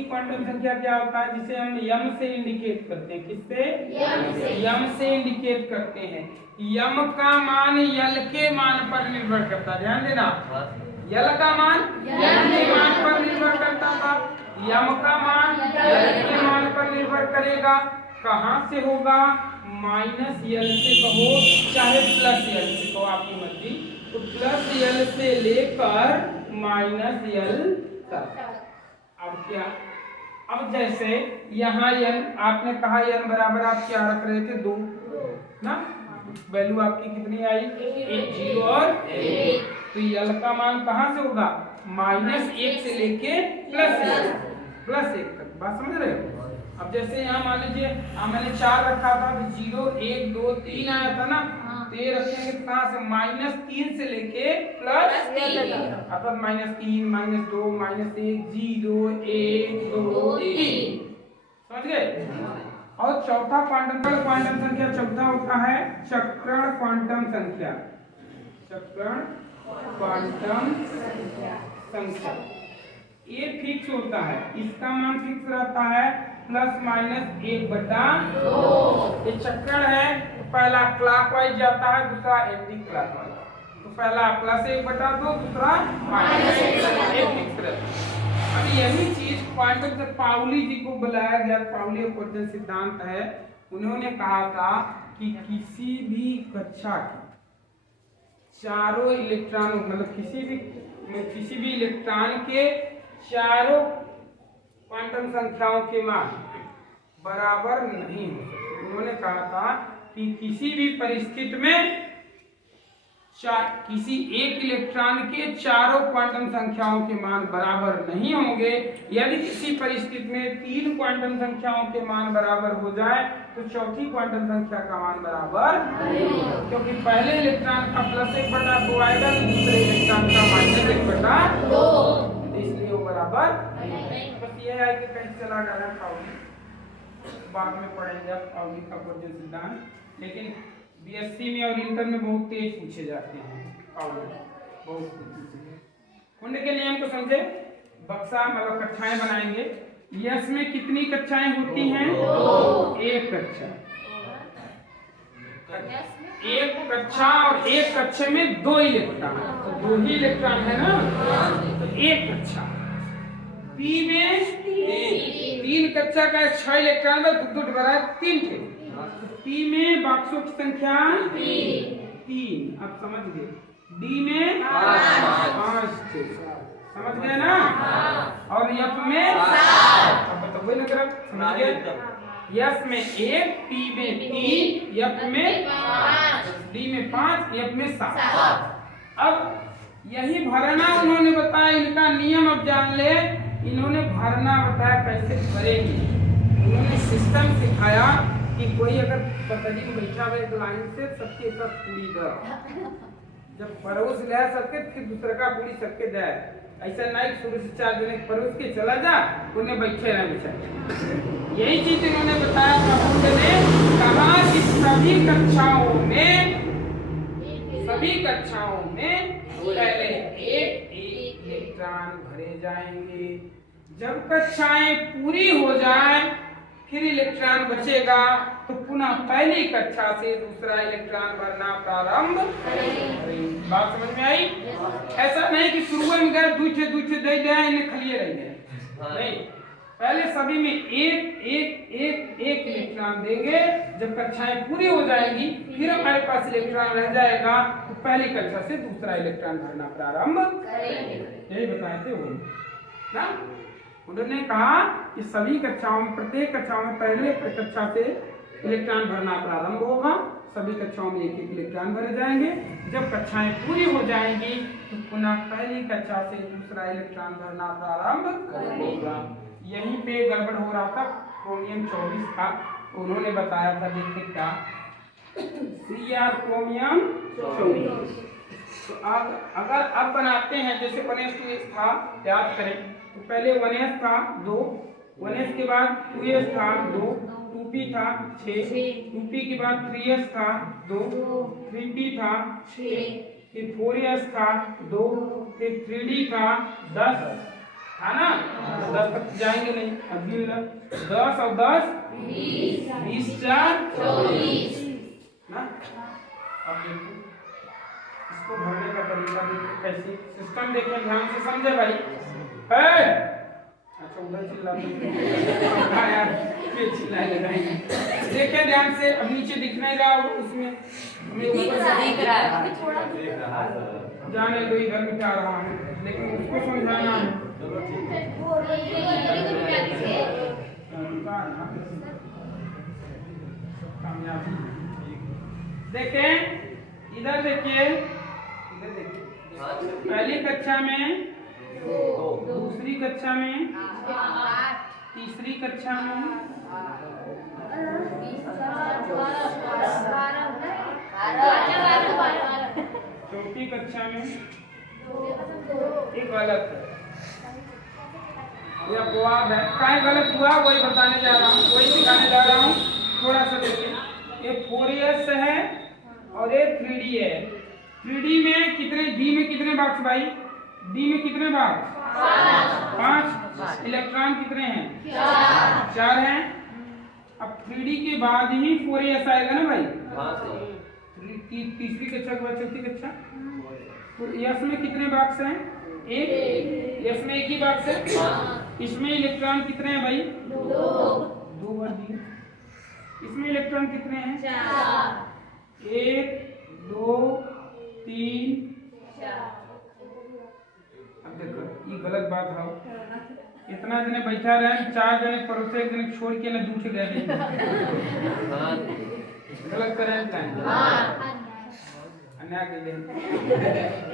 क्वांटम संख्या क्या होता है, जिसे हम m से इंडिकेट करते हैं, किससे, m से इंडिकेट करते हैं। m का मान l के मान पर निर्भर करता है, ध्यान देना, l का मान l के मान पर निर्भर करता था, m का मान l के मान पर निर्भर करेगा। कहाँ से होगा, माइनस l से कहो चाहे प्लस l से कहो, आपकी मर्जी, तो प्लस l से लेकर माइनस l तक। अब क्या, अब जैसे यहाँ n आपने कहा, n बराबर आप क्या रख रहे थे, 2 ना, वैल्यू आपकी कितनी आई, 1 0 और 1, तो l का मान कहाँ से होगा, -1 से लेके +1 तक। बात समझ रहे हो। अब जैसे यहाँ मान लीजिए मैंने 4 रखा था, तो 0 1 2 3 आया था ना, तो ये रखेंगे कहाँ से, -3 से लेके +3, अर्थात -3 -2 -1 0 1 2 3, समझ गए। और चौथा क्वांटम संख्या, चौथा होता है चक्रण क्वांटम संख्या। चक्रण क्वांटम संख्या ये फिक्स होता है, इसका मान फिक्स रहता है ±1/2। ये चक्रण है, तो पहला क्लॉकवाइज जाता है, दूसरा एंटी क्लॉकवाइज, तो पहला +1/2, दूसरा -1/2 फिक्स रहता है। अब यही चीज क्वांटम से पाउली जी को बुलाया गया, पाउली अपवर्जन सिद्धांत है, उन्होंने कहा था कि किसी भी कक्षा के चारों इलेक्ट्रॉन, मतलब किसी भी इलेक्ट्रॉन के चारों क्वांटम संख्याओं के मान बराबर नहीं हो सकते। उन्होंने कहा था कि किसी भी परिस्थिति में किसी एक इलेक्ट्रॉन के चारों क्वांटम संख्याओं के मान बराबर नहीं होंगे। यदि किसी परिस्थिति में 3 क्वांटम संख्याओं के मान बराबर हो जाए तो चौथी क्वांटम संख्या का मान बराबर नहीं होगा, क्योंकि पहले इलेक्ट्रॉन का +1/2 आएगा, तो दूसरे इलेक्ट्रॉन का -1/2, इसलिए वो बराबर नहीं। बस ये है कि कहीं चला गया पाउली, बाद में पढ़ेंगे आप पाउली का अपवर्जन सिद्धांत, लेकिन बीएससी में और इंटर में बहुत तेज पूछे जाते हैं पाउली, बहुत कुंड के नियम को समझे। बक्सा मतलब कक्षाएं बनाएंगे, यस में कितनी कक्षाएं होती हैं, 1 कक्षा, एक कक्षा, और एक कक्षा में 2 इलेक्ट्रॉन, तो 2 ही इलेक्ट्रॉन है ना, तो 1 कक्षा। पी में 3 कक्षा का 6 इलेक्ट्रॉन में 2 बराबर 3 थे, पी में बॉक्सों की संख्या 3, अब समझ गए। डी में 5 थे, समझ गए ना? और F में 7। अब बताओ वही लग रहा समझ गए? S में 1, T में 3, F में 5, D में 5, F में 7। अब यही भरना उन्होंने बताया, इनका नियम अब जान ले। इन्होंने भरना बताया कैसे भरेंगे। उन्होंने सिस्टम सिखाया कि कोई अगर पतली में बैठा हुआ एक लाइन से सबके साथ पूरी दर, जब परोस ले सबके फिर दूसरा का पूरी सबके जाए, ऐसा नहीं शुरू से 4 जने परोस के चला जा, उन्हें बैठे रहे बेचारे। यही चीज इन्होंने बताया। प्रभु ने कहा कि सभी कक्षाओं में पहले एक इलेक्ट्रॉन भरे जाएंगे। जब कक्षाएं पूरी हो जाए फिर इलेक्ट्रॉन बचेगा, तो पुनः पहली कक्षा से दूसरा इलेक्ट्रॉन भरना प्रारंभ करेंगे। बात समझ में आई? ऐसा नहीं कि शुरू में गए दूसरे दे दिया इन्हें खलिए रह गए, नहीं, पहले सभी में एक इलेक्ट्रॉन देंगे। जब कक्षाएं पूरी हो जाएंगी फिर हमारे पास इलेक्ट्रॉन रह जाएगा, तो पहली कक्षा से दूसरा इलेक्ट्रॉन भरना प्रारंभ करेंगे। यही बताए थे वो ना। उन्होंने कहा कि सभी कक्षाओं में, प्रत्येक कक्षाओं में पहले कक्षा से इलेक्ट्रॉन भरना प्रारंभ होगा। सभी कक्षाओं में एक इलेक्ट्रॉन भरे जाएंगे। जब कक्षाएं पूरी हो जाएंगी तो पुनः पहली कक्षा से दूसरा इलेक्ट्रॉन भरना प्रारंभ होगा। यहीं पे गड़बड़ हो रहा था। क्रोमियम 24 था, उन्होंने बताया था, देखिए क्या, Cr क्रोमियम 24। तो अगर अब बनाते हैं, जैसे 1s2s था, याद करें, तो पहले 1s था 2, 1s के बाद 2s था 2, 2p था 6, 2p के बाद 3s था 2, 3p था 6, फिर 4s था 2, फिर 3d था 10 था ना। 10 तक जाएंगे नहीं, अब 10 और 10 20, 4 24 ना। अब देखो इसको भरने का तरीका देखिए कैसे, सिस्टम देखिए ध्यान से समझे भाई। अच्छा उधर चिल्लाते यार, ये चिल्लाए लगाएंगे। देखिए ध्यान से, अब नीचे दिख नहीं रहा होगा, उसमें दिख रहा है। जाने दो, इधर मिटा रहा हूँ, लेकिन उसको समझाना है। कामयाबी देखें, इधर देखिए, पहली कक्षा में, दूसरी कक्षा में, तीसरी कक्षा में, चौथी कक्षा में। ये गलत है, यह अपवाद है। क्या गलत हुआ वही बताने जा रहा हूँ, वही सिखाने जा रहा हूँ। थोड़ा सा देखिए, ये 4s है और ये 3d है। 3d में कितने, d में कितने बॉक्स भाई? d में कितने बॉक्स? 5। इलेक्ट्रॉन कितने हैं? 4 हैं। अब 3d के बाद ही 4s आएगा ना भाई? तीसरी कक्षा के बाद चौथी कक्षा। तो s में कितने बॉक्स हैं? 1। s में एक ही बॉक्स है। इसमें इलेक्ट्रॉन कितने हैं भाई? 2 बार दिए। इसमें इलेक्ट्रॉन कितने हैं? 1 2 3 4। अब देखो ये गलत बात है, इतना जने बैठा रहे, 4 जने परोसे, एक जने छोड़ के ना दूसरे गए। गलत करें अन्याय के लिए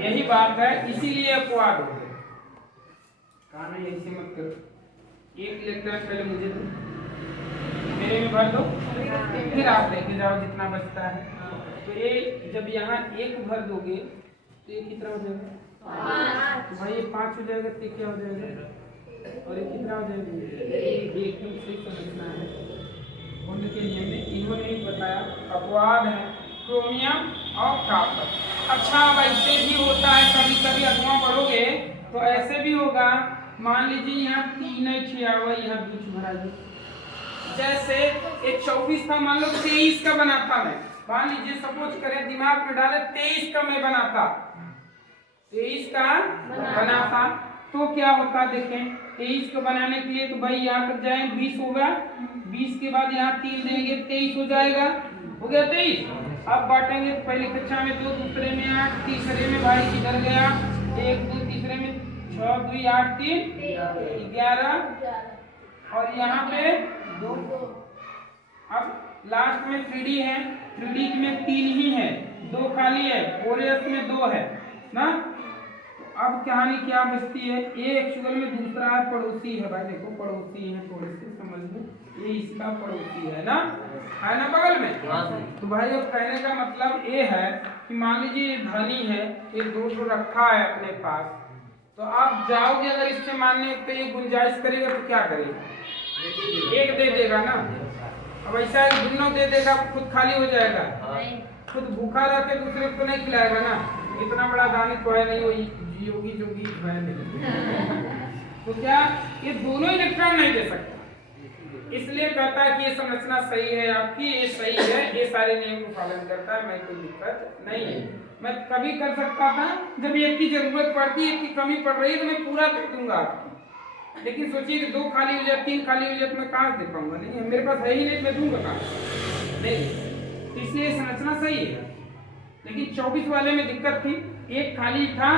यही बात है, इसीलिए अपवाद हो गए। कहा नहीं ऐसे मत करो, एक इलेक्ट्रॉन पहले मुझे दो, मेरे में भर दो, फिर आप लेके जाओ जितना बचता है। तो ये जब यहाँ 1 भर दोगे तो ये कितना हो जाएगा? 5। तो भाई ये 5 हो जाएगा, तो क्या हो जाएगा? और ये कितना हो जाएगा? एकदम सही समझना है। उनके नियम में इन्होंने ही बताया, अपवाद है क्रोमियम और कॉपर। अच्छा अब ऐसे भी होता है, कभी कभी अगवा पढ़ोगे तो ऐसे भी होगा, मान लीजिए यहाँ 3 छिया हुआ, यहाँ 2 भरा जाए। जैसे एक 24 था, मान लो 23 का बनाता मैं, मान लीजिए सपोज करें, दिमाग में डाले 23 का मैं बनाता, 23 का बनाता, तो क्या होता देखें, 23 को बनाने के लिए तो भाई यहाँ तक जाए 20 होगा, 20 के बाद यहाँ 3 देंगे, 23 हो जाएगा, हो गया 23। अब बांटेंगे तो पहली कक्षा में 2, दूसरे में 8, तीसरे में भाई किधर गया 1 2, तीसरे में 6 2 8 3 11 और यहाँ पे 2। अब लास्ट में 3D है, 3D में 3 ही है, 2 खाली है, 4s में 2 है ना। अब कहानी क्या बचती है, ये एक्चुअल में दूसरा पड़ोसी है भाई, देखो पड़ोसी है, थोड़े से समझ लो, ये इसका पड़ोसी है ना बगल में। तो भाई अब कहने का मतलब ये है कि मान लीजिए ये धनी है, ये 2 रखा है अपने पास, तो आप जाओगे अगर इससे मानने पे ये गुंजाइश करेगा तो क्या करेगा, एक दे देगा ना। अब ऐसा है दोनों दे देगा, खुद खाली हो जाएगा, खुद भूखा रह के दूसरे को नहीं खिलाएगा ना। इतना बड़ा दानी तो है नहीं, वही योगी जोगी है नहीं। तो क्या ये दोनों इलेक्ट्रॉन नहीं दे सकता, इसलिए कहता है कि ये संरचना सही है आपकी, ये सही है, ये सारे नियम को पालन करता है, मैं कोई दिक्कत नहीं है। मैं कभी कर सकता था जब एक की जरूरत पड़ती है, एक की कमी पड़ रही है तो मैं पूरा कर दूंगा आपकी, लेकिन सोचिए कि 2 खाली हो जाए, 3 खाली हो जाए तो मैं कहाँ दे पाऊंगा, नहीं है मेरे पास है ही नहीं, मैं दूंगा कहाँ, नहीं। इसलिए संरचना सही है, लेकिन 24 वाले में दिक्कत थी, एक खाली था,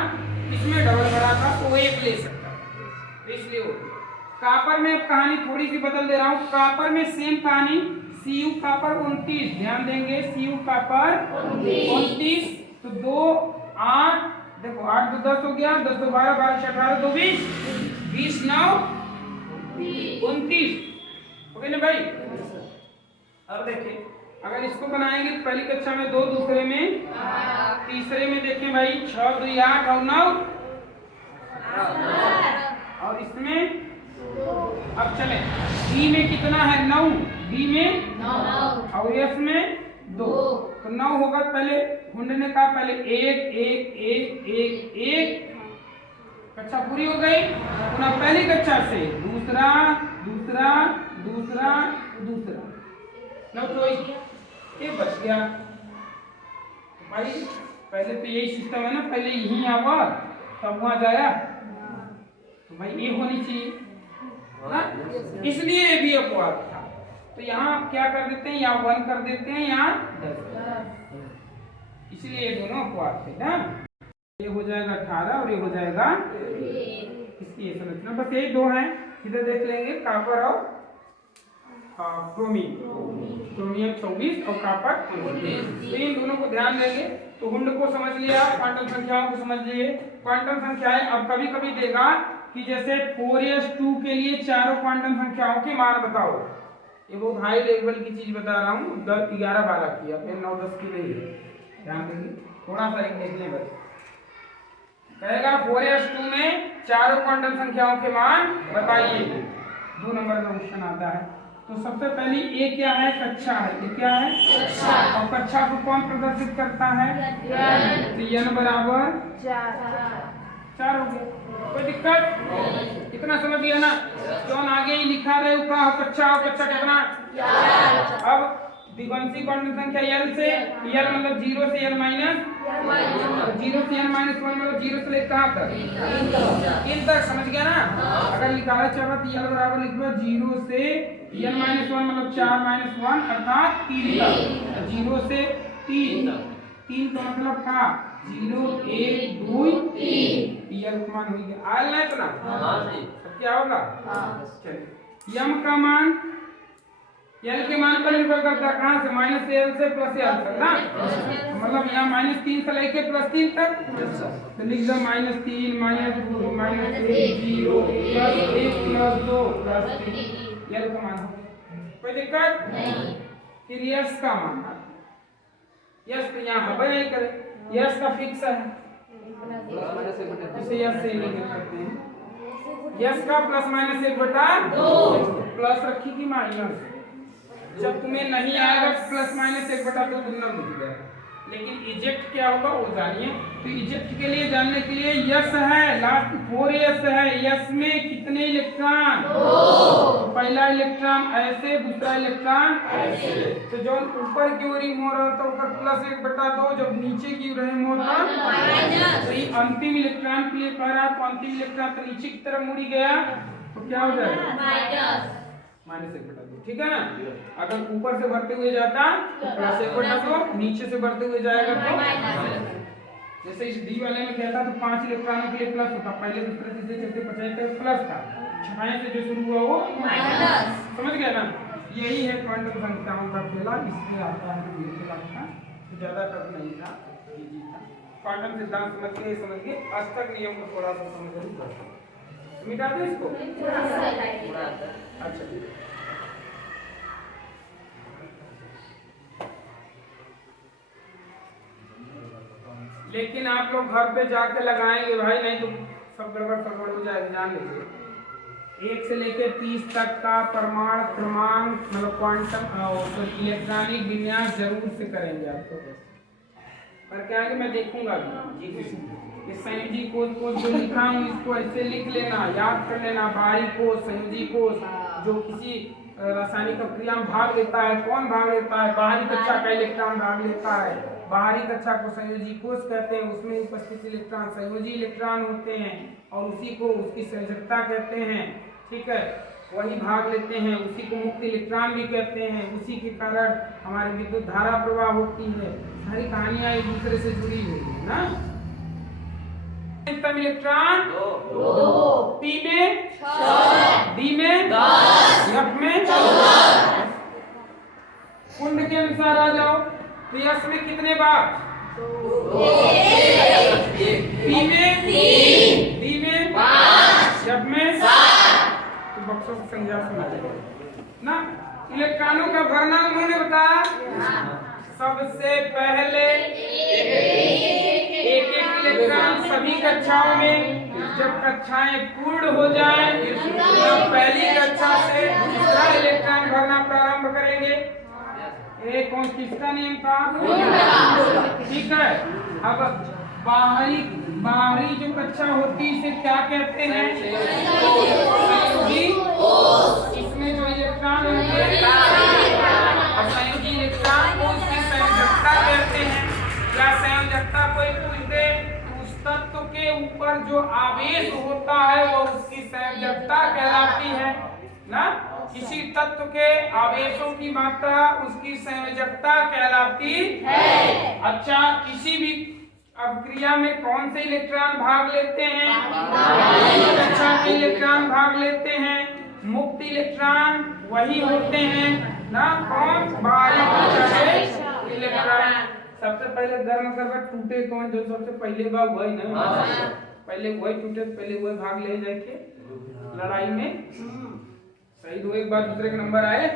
इसमें डबल भरा था तो वो एक ले सकता, इसलिए वो। कापर में अब कहानी थोड़ी सी बदल दे रहा हूँ, कापर में सेम कहानी, Cu कापर 29, ध्यान देंगे Cu कापर 29, तो 2 8, देखो 8 2 10 हो गया, 10 2 12, 12 6 18 2 20, 20 9 29, ओके ना भाई। अब देखिए अगर इसको बनाएंगे तो पहली कक्षा में 2, दूसरे में 8, तीसरे में देखें भाई 6 2 8 और 9, और इसमें अब चले बी में कितना है 9, बी में 9 और एस में 2, तो 9 होगा। पहले ढूंढने का, पहले 1 1 1 1 1 कक्षा पूरी हो गई, पुनः पहली कक्षा से दूसरा दूसरा दूसरा दूसरा, 9 तो ये बच गया भाई। पहले तो यही सिस्टम है ना, पहले यही आवा तब वहां जाया, तो भाई ये होनी चाहिए ना, इसलिए ये भी अपवाद था। तो यहाँ आप क्या कर देते हैं, यहाँ 1 कर देते हैं, यहाँ 10, इसलिए ये दोनों अपवाद थे ना। ये हो जाएगा 18 और ये हो जाएगा इसकी ये संरचना, बस यही 2 हैं, इधर देख लेंगे कापर और क्रोमियम 24 और कापर 29, तो इन दोनों को ध्यान देंगे। तो हुंड को समझ लिया, क्वांटम संख्याओं को समझ लिए, क्वांटम संख्याएं। अब कभी कभी देगा कि जैसे 4s2 के लिए चारों क्वांटम संख्याओं के मान बताओ, ये बहुत हाई लेवल की चीज बता रहा हूँ, 10 11 12 की, अपने 9 10 की नहीं है, ध्यान देंगे थोड़ा सा एक देख लें बस। कहेगा 4s2 में चारों क्वांटम संख्याओं के मान बताइए, 2 नंबर का क्वेश्चन आता है। तो सबसे पहली ए क्या है, कक्षा है, ये क्या है कक्षा, और कक्षा को कौन प्रदर्शित करता है, तो n बराबर 4 हो गया, कोई दिक्कत, इतना समझ गया ना। जौन आगे ही लिखा रहे का कक्षा कितना, अब द्विगुणित क्वांटम संख्या l से, l मतलब 0 से l माइनस, 0 से n माइनस 1 मतलब 0 से लेकर कहाँ तक, इन तक, समझ गया ना। अगर निकाला चाहे तो l बराबर लिखो 0 से n माइनस 1 मतलब 4 माइनस 1 अर्थात 3 तक, 0 से 3 का मतलब का 0 1 2 3, l का मान हो गया, आयल ना इतना, अब क्या होगा, चलिए m का मान l के मान पर निर्भर करता है, कहाँ से, माइनस l से प्लस l तक ना, मतलब यहाँ -3 से लेके +3 तक, तो लिख दो -3 -2 -1 0 +1 +2 +3, l का मान, कोई दिक्कत नहीं। फिर s का मान, s तो यहाँ हवा नहीं करे, s का फिक्स है, इसे s से नहीं करते हैं, s का +-1/2, प्लस रखी कि माइनस, जब तुम्हें नहीं आएगा +-1/2 दुगना लिख दे, लेकिन इजेक्ट क्या होगा वो जानिए। तो इजेक्ट के लिए जानने के लिए यस है, लास्ट 4s है, यस में कितने इलेक्ट्रॉन, 2, पहला इलेक्ट्रॉन ऐसे, दूसरा इलेक्ट्रॉन ऐसे, तो जो ऊपर की ओर मोड़ रहा था ऊपर +1/2, जब नीचे की ओर मोड़ था माइनस, तो ये अंतिम इलेक्ट्रॉन के लिए कह रहा, तो अंतिम इलेक्ट्रॉन तो नीचे की तरफ मुड़ी गया, तो क्या हो जाएगा -1/2, ठीक है ना। अगर ऊपर से बढ़ते हुए जाता तो +1/2, नीचे से बढ़ते हुए जाएगा तो जैसे इस डी वाले में क्या था, तो 5 इलेक्ट्रॉनों के लिए प्लस होता, पहले दूसरे तीसरे चौथे पांचवें तक प्लस था, छठवें से जो शुरू हुआ वो माइनस। समझ गए ना। यही है क्वांटम संख्याओं का खेला, इसमें आता है था, तो ज्यादा टफ नहीं था, इजी था। क्वांटम सिद्धांत समझ के अष्टक नियम को थोड़ा सा समझ मिटा दो इसको। अच्छा ठीक है। लेकिन आप लोग घर पे जाके लगाएंगे भाई, नहीं तो सब गड़बड़ हो जाएगा, जान लीजिए। 1 से लेकर 30 तक का परमाणु क्रमांक मतलब क्वांटम इलेक्ट्रॉनिक विन्यास जरूर से करेंगे आपको, पर क्या है कि मैं देखूंगा भी इस संयोजी कोष को जो लिखा हूँ इसको ऐसे लिख लेना, याद कर लेना। बाहरी कोष, संयोजी कोष, जो किसी रासायनिक प्रक्रिया में भाग लेता है, कौन भाग लेता है, बाहरी कक्षा का इलेक्ट्रॉन भाग लेता है। बाहरी कक्षा को संयोजी कोष कहते हैं, उसमें उपस्थित इलेक्ट्रॉन संयोजी इलेक्ट्रॉन होते हैं और उसी को उसकी संयोजकता कहते हैं, ठीक है, वही भाग लेते हैं, उसी को मुक्त इलेक्ट्रॉन भी कहते हैं, उसी के कारण हमारे विद्युत धारा प्रवाह होती है। सारी कहानियां एक दूसरे से जुड़ी हुई है ना। इलेक्ट्रॉन 2, पी में 6, डी में 10, एफ में 14। कुंड के अनुसार आ जाओ, तो यस में कितने बार? 2, पी में 3, डी में 5, एफ में 7। तो बक्सों की संख्या समझ ना। इलेक्ट्रॉनों का भरना उन्होंने बताया, सबसे पहले एक इलेक्ट्रॉन सभी कक्षाओं में, जब कक्षाएं पूर्ण हो जाएं तब पहली कक्षा से दूसरा इलेक्ट्रॉन भरना प्रारंभ करेंगे। ये कौन किसका नियम था? ठीक है। अब बाहरी जो कक्षा होती है इसे क्या कहते हैं? संयोजी। इसमें जो इलेक्ट्रॉन होते हैं संयोजी इलेक्ट्रॉन को उसकी संयोजकता कहते हैं। क्या संयोजकता कोई पूछ दे, उस तत्व के ऊपर जो आवेश होता है वो उसकी संयोजकता कहलाती है ना। किसी तत्व के आवेशों की मात्रा उसकी संयोजकता कहलाती है। अच्छा, किसी भी अभिक्रिया में कौन से इलेक्ट्रॉन भाग लेते हैं? कक्षा के इलेक्ट्रॉन भाग लेते हैं। मुक्त इलेक्ट्रॉन वही होते हैं ना, कौन? बाहरी कक्षा के इलेक्ट्रॉन। सबसे पहले गर्म करके टूटे कौन? जो सबसे पहले बार वही ना, पहले वही टूटे, पहले वही भाग ले जाके लड़ाई में शहीद हुए, एक बार दूसरे के नंबर आए।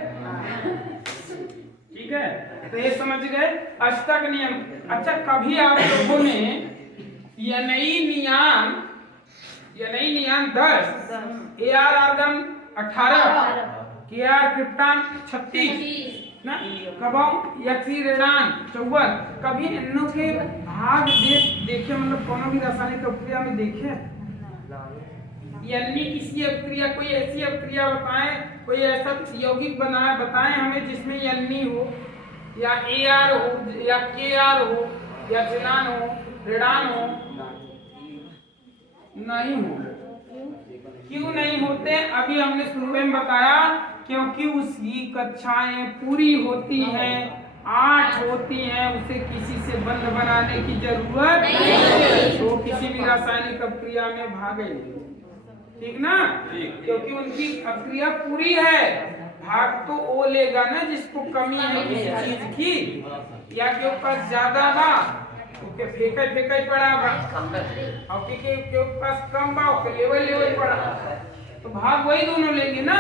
ठीक है, तो ये समझ गए अष्टक नियम। अच्छा, कभी आप लोगों ने यनई नियम 10, AR आर्गन 18, KR क्रिप्टॉन 36 ना, कबाऊ यक्सी रेडान 54। कभी इनों के भाग देखे मतलब कोनो भी रासायनिक प्रक्रिया में देखे? यानी किसी अभिक्रिया, कोई ऐसी अभिक्रिया बताएं, कोई ऐसा यौगिक बनाए बताएं हमें जिसमें यन्नी हो या AR हो या KR हो या जिनान हो, रेडान हो। नहीं हो। क्यों नहीं होते? अभी हमने शुरू में बताया, क्योंकि उसकी कक्षाएं पूरी होती हैं, 8 होती हैं, उसे किसी से बंध बनाने की जरूरत नहीं, तो किसी भी रासायनिक अभिक्रिया में भागे, ठीक ना, क्योंकि उनकी अभिक्रिया पूरी है। भाग तो वो लेगा ना जिसको कमी है किसी चीज की, या के पास ज्यादा ना उसके फेंका पड़ा और के पास कम बा उसके लेवल पड़ा, तो भाग वही दोनों लेंगे ना।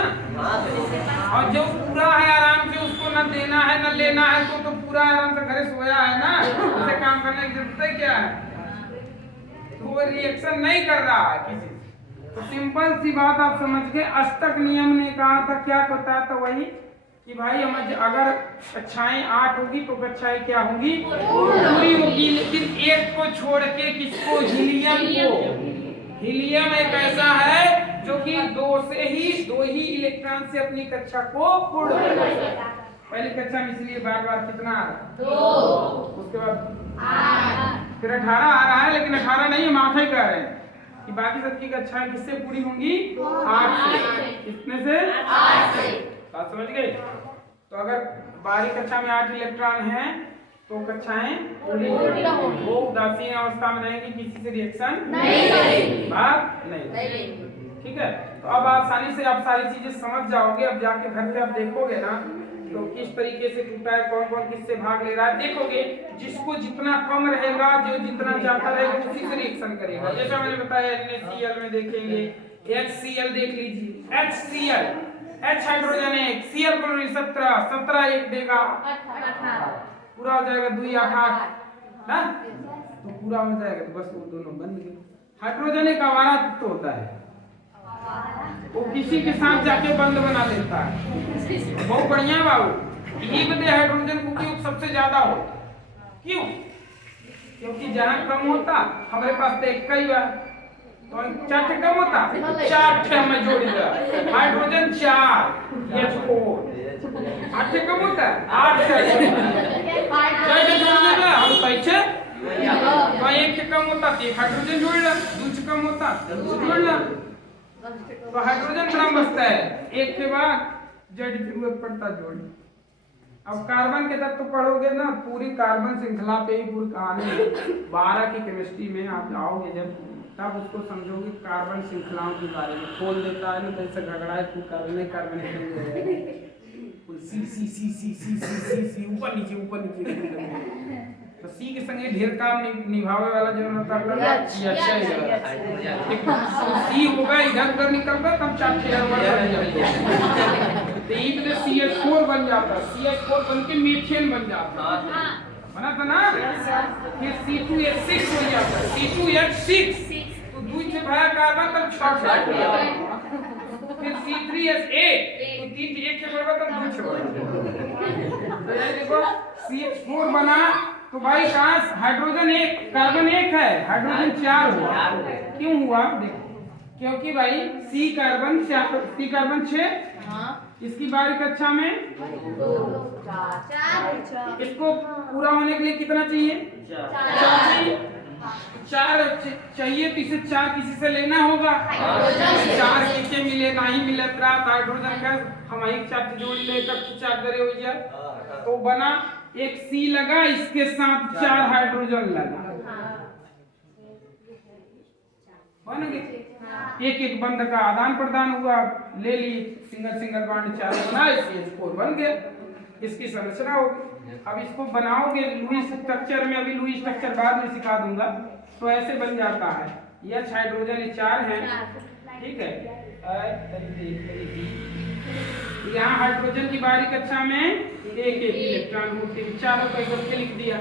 और जो पूरा है आराम से उसको न देना है न लेना है, तो पूरा आराम से घरे सोया है ना, उसे काम करने की जरूरत क्या है? तो वो रिएक्शन नहीं कर रहा है किसी। तो सिंपल सी बात आप समझ के, अष्टक नियम ने कहा था, क्या बताया था वही कि भाई हम अगर कक्षाएं 8 होगी तो कक्षाएं क्या होंगी? पूरी होगी। लेकिन एक को छोड़ के, किसको? हीलियम को। हीलियम एक ऐसा है जो कि 2 ही इलेक्ट्रॉन से अपनी कक्षा को पूर्ण करेगा। पहली कक्षा में इसलिए बार कितना आ रहा है? 2। उसके बाद फिर 18 आ रहा है, लेकिन 18 नहीं, हम 8 ही कह रहे हैं कि बाकी सबकी कक्षाएं किससे पूरी होंगी? 8 से। कितने से? 8 से। बात समझ गए? तो अगर बाहरी कक्षा में 8 इलेक्ट्रॉन हैं तो कक्षाएं उल्टा होंगी। वो उदासीन अवस्था में रहेंगी, किसी से रिएक्शन नहीं करेंगी। बात नहीं। नहीं। ठीक है, तो अब आसानी से आप सारी चीजें समझ जाओगे। अब जाके घर पे आप देखोगे ना तो किस तरीके से टूटा है, कौन कौन किससे भाग ले रहा है, देखोगे जिसको जितना कम रहेगा, जो जितना ज्यादा रहेगा उसी से रिएक्शन करेगा। जैसा मैंने बताया NaCl में देखेंगे, HCl देख लीजिए, HCl H हाइड्रोजन है, Cl क्लोरीन 17 एक देगा, पूरा हो जाएगा 2 8 8 ना, तो पूरा हो जाएगा। तो बस वो दोनों बन गए। हाइड्रोजन एक आवारा तत्व होता है, वो किसी के साथ जाके बंद बना लेता है। बहुत बढ़िया बाबू, यही बदे हाइड्रोजन का उपयोग सबसे ज्यादा हो। क्यों? क्योंकि जहाँ कम होता हमारे पास तो एक ही बार, तो 4 कम होता 4 में जोड़ दिया हाइड्रोजन 4 H4 8 कम होता 8 से जोड़ देगा हम कैसे, तो 1 कम होता तो 1 हाइड्रोजन जोड़ ला, 2 कम होता तो जोड़ ला, तो हाइड्रोजन क्रम बचता है। 1 के बाद जेड की जरूरत पड़ता जोड़। अब कार्बन के तत्व पढ़ोगे ना, पूरी कार्बन श्रृंखला पे ही पूरी कहानी 12 की केमिस्ट्री में आप जाओगे जब, तब उसको समझोगे। कार्बन श्रृंखलाओं के बारे में खोल देता है ना, तो ऐसे घगड़ाए तू कार्बन सी सी सी सी सी सी सी ऊपर नीचे तो सी के संगे ढेर काम निभावे वाला जो होता है अच्छा ही तो सी होगा इधर उधर निकलता तब 4 6 बन जाएगा। तो ई पे CH4 बन जाता, CH4 बन के मीथेन बन जाता, बना था ना। फिर C2H6 हो जाता, C2H6 तो 2 से भरा कार्बन तब 6 फिर C3H8 तो 3 से 1 से बढ़ा तब 2 से बढ़ा। तो ये देखो CH4 बना, तो भाई कहाँ हाइड्रोजन 1 कार्बन 1 है, हाइड्रोजन 4 हुआ। क्यों हुआ? देखो क्योंकि भाई C कार्बन 6, इसकी बारी कक्षा में 4, इसको पूरा होने के लिए कितना चाहिए? 4 चाहिए, तो इसे 4 किसी से लेना होगा। 4 किसे मिले नहीं मिले प्राप्त हाइड्रोजन का हम एक 4 जोड़ ले तब 4 करे हो जाए, तो बना एक C लगा, इसके साथ 4 हाइड्रोजन लगा, बन गए। एक बंध का आदान प्रदान हुआ, ले ली सिंगल बॉन्ड 4 बना, CH4 बन गया। इसकी संरचना होगी। अब इसको बनाओगे लुईस स्ट्रक्चर में, अभी लुईस स्ट्रक्चर बाद में सिखा दूंगा। तो ऐसे बन जाता है, H हाइड्रोजन 4 है, ठीक है। यहाँ हाइड्रोजन की बारी कक्षा में एक इलेक्ट्रॉन होते हैं, चारों को इकट्ठे लिख दिया।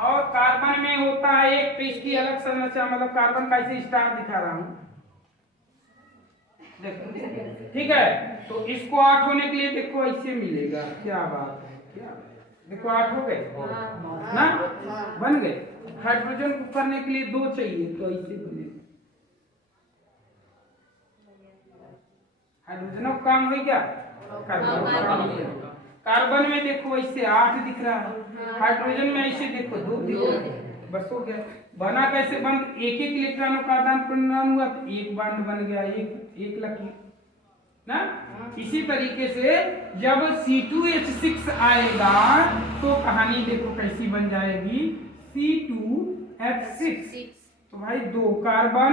और कार्बन में होता है 1, तो इसकी अलग संरचना, मतलब कार्बन का ऐसे स्टार दिखा रहा हूँ, देखो ठीक है। तो इसको 8 होने के लिए देखो ऐसे मिलेगा, क्या बात है, क्या देखो 8 हो गए ना, बन गए। हाइड्रोजन को करने के लिए 2 चाहिए, तो ऐसे बनेगा। हाइड्रोजन का काम है क्या? कार्बन में देखो ऐसे 8 दिख रहा है, हाइड्रोजन में ऐसे देखो 2 दिख रहा है, बस हो गया। बना कैसे? बंद 1 इलेक्ट्रॉनों का आदान प्रदान हुआ, तो 1 बॉन्ड बन गया, एक लकी ना। इसी तरीके से जब C2H6 आएगा तो कहानी देखो कैसी बन जाएगी, C2H6 तो भाई 2 कार्बन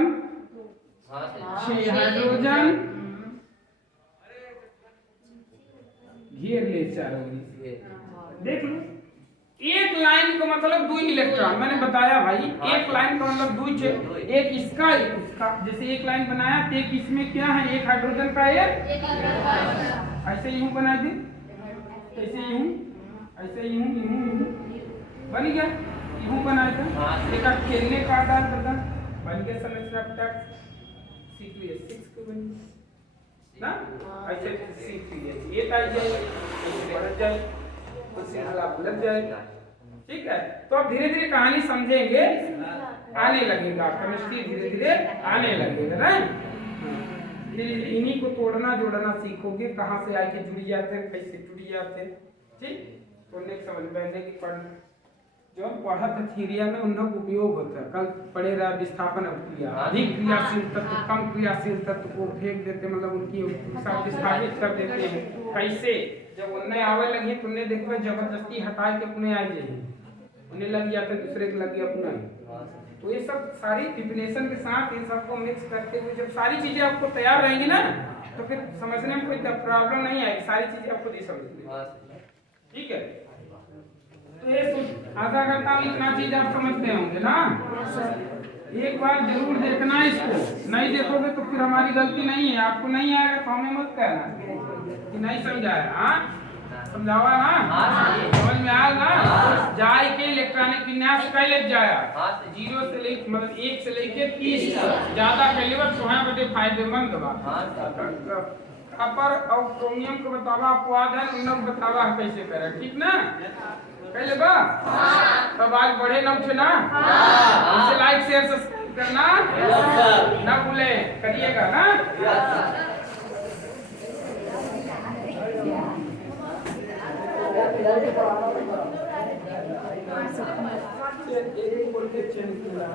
6 हाइड्रोजन, घेर ले चारों, देख लो। एक लाइन का मतलब 2 इलेक्ट्रॉन, मैंने बताया भाई, एक लाइन का मतलब 2 है, एक इसका एक इसका। जैसे एक लाइन बनाया तो एक इसमें क्या है, एक हाइड्रोजन का ऐसे यूं बना दे, ऐसे यूं, ऐसे यूं बन गया, यूं बनाएगा, एक खेलने का आदान प्रदान बन गया, संरचना तक C2H6 को बन ना, ऐसे C3H8 आ जाए, ऐसे बढ़ जाए, तो श्रृंखला उलझ जाएगा, ठीक है। तो अब धीरे धीरे कहानी समझेंगे, आने लगेगा, केमिस्ट्री धीरे धीरे आने लगेगा ना। इन्हीं को तोड़ना जोड़ना सीखोगे, कहाँ से आके जुड़ जाते हैं, कैसे जुड़ जाते हैं, ठीक। तो नेक्स्ट समझ पहले की पढ़ना जो पढ़ा था थीरिया में उनका उपयोग होता है। कल पढ़े रहा विस्थापन अभिक्रिया, अधिक क्रियाशील तत्व कम क्रियाशील तत्व को फेंक देते, मतलब उनकी साथ विस्थापित कर देते हैं, कैसे जब उन्हें आवे लगी तो उन्हें देखो जबरदस्ती हटा के अपने आ जाइए, उन्हें लग गया तो दूसरे को लग गया अपना। तो ये सब सारी डिफिनेशन के साथ इन सबको मिक्स करते हुए जब सारी चीजें आपको तैयार रहेंगी ना तो फिर समझने में कोई प्रॉब्लम नहीं आएगी, सारी चीजें आपको दी समझ में। ठीक है, तो ये आशा करता हूँ इतना चीज आप समझते होंगे ना। एक बार जरूर देखना इसको, नहीं देखोगे तो फिर हमारी गलती नहीं है, आपको नहीं आएगा तो हमें मत कहना कि नहीं समझाया। हाँ समझावा ना, समझ में आया ना। जाए के इलेक्ट्रॉनिक विन्यास का ले जाया 0 से लेकर मतलब 1 से लेकर 30 ज्यादा कैलिबर सोहे बड़े फायदेमंद बा। कॉपर और क्रोमियम को बतावा अपवाद है, इन लोग बतावा कैसे करे, ठीक ना पहले बा। तब आज बढ़े ना उठे ना, इसे लाइक शेयर सब्सक्राइब करना ना भूले, करिएगा ना। एक बोल के चेंज किया।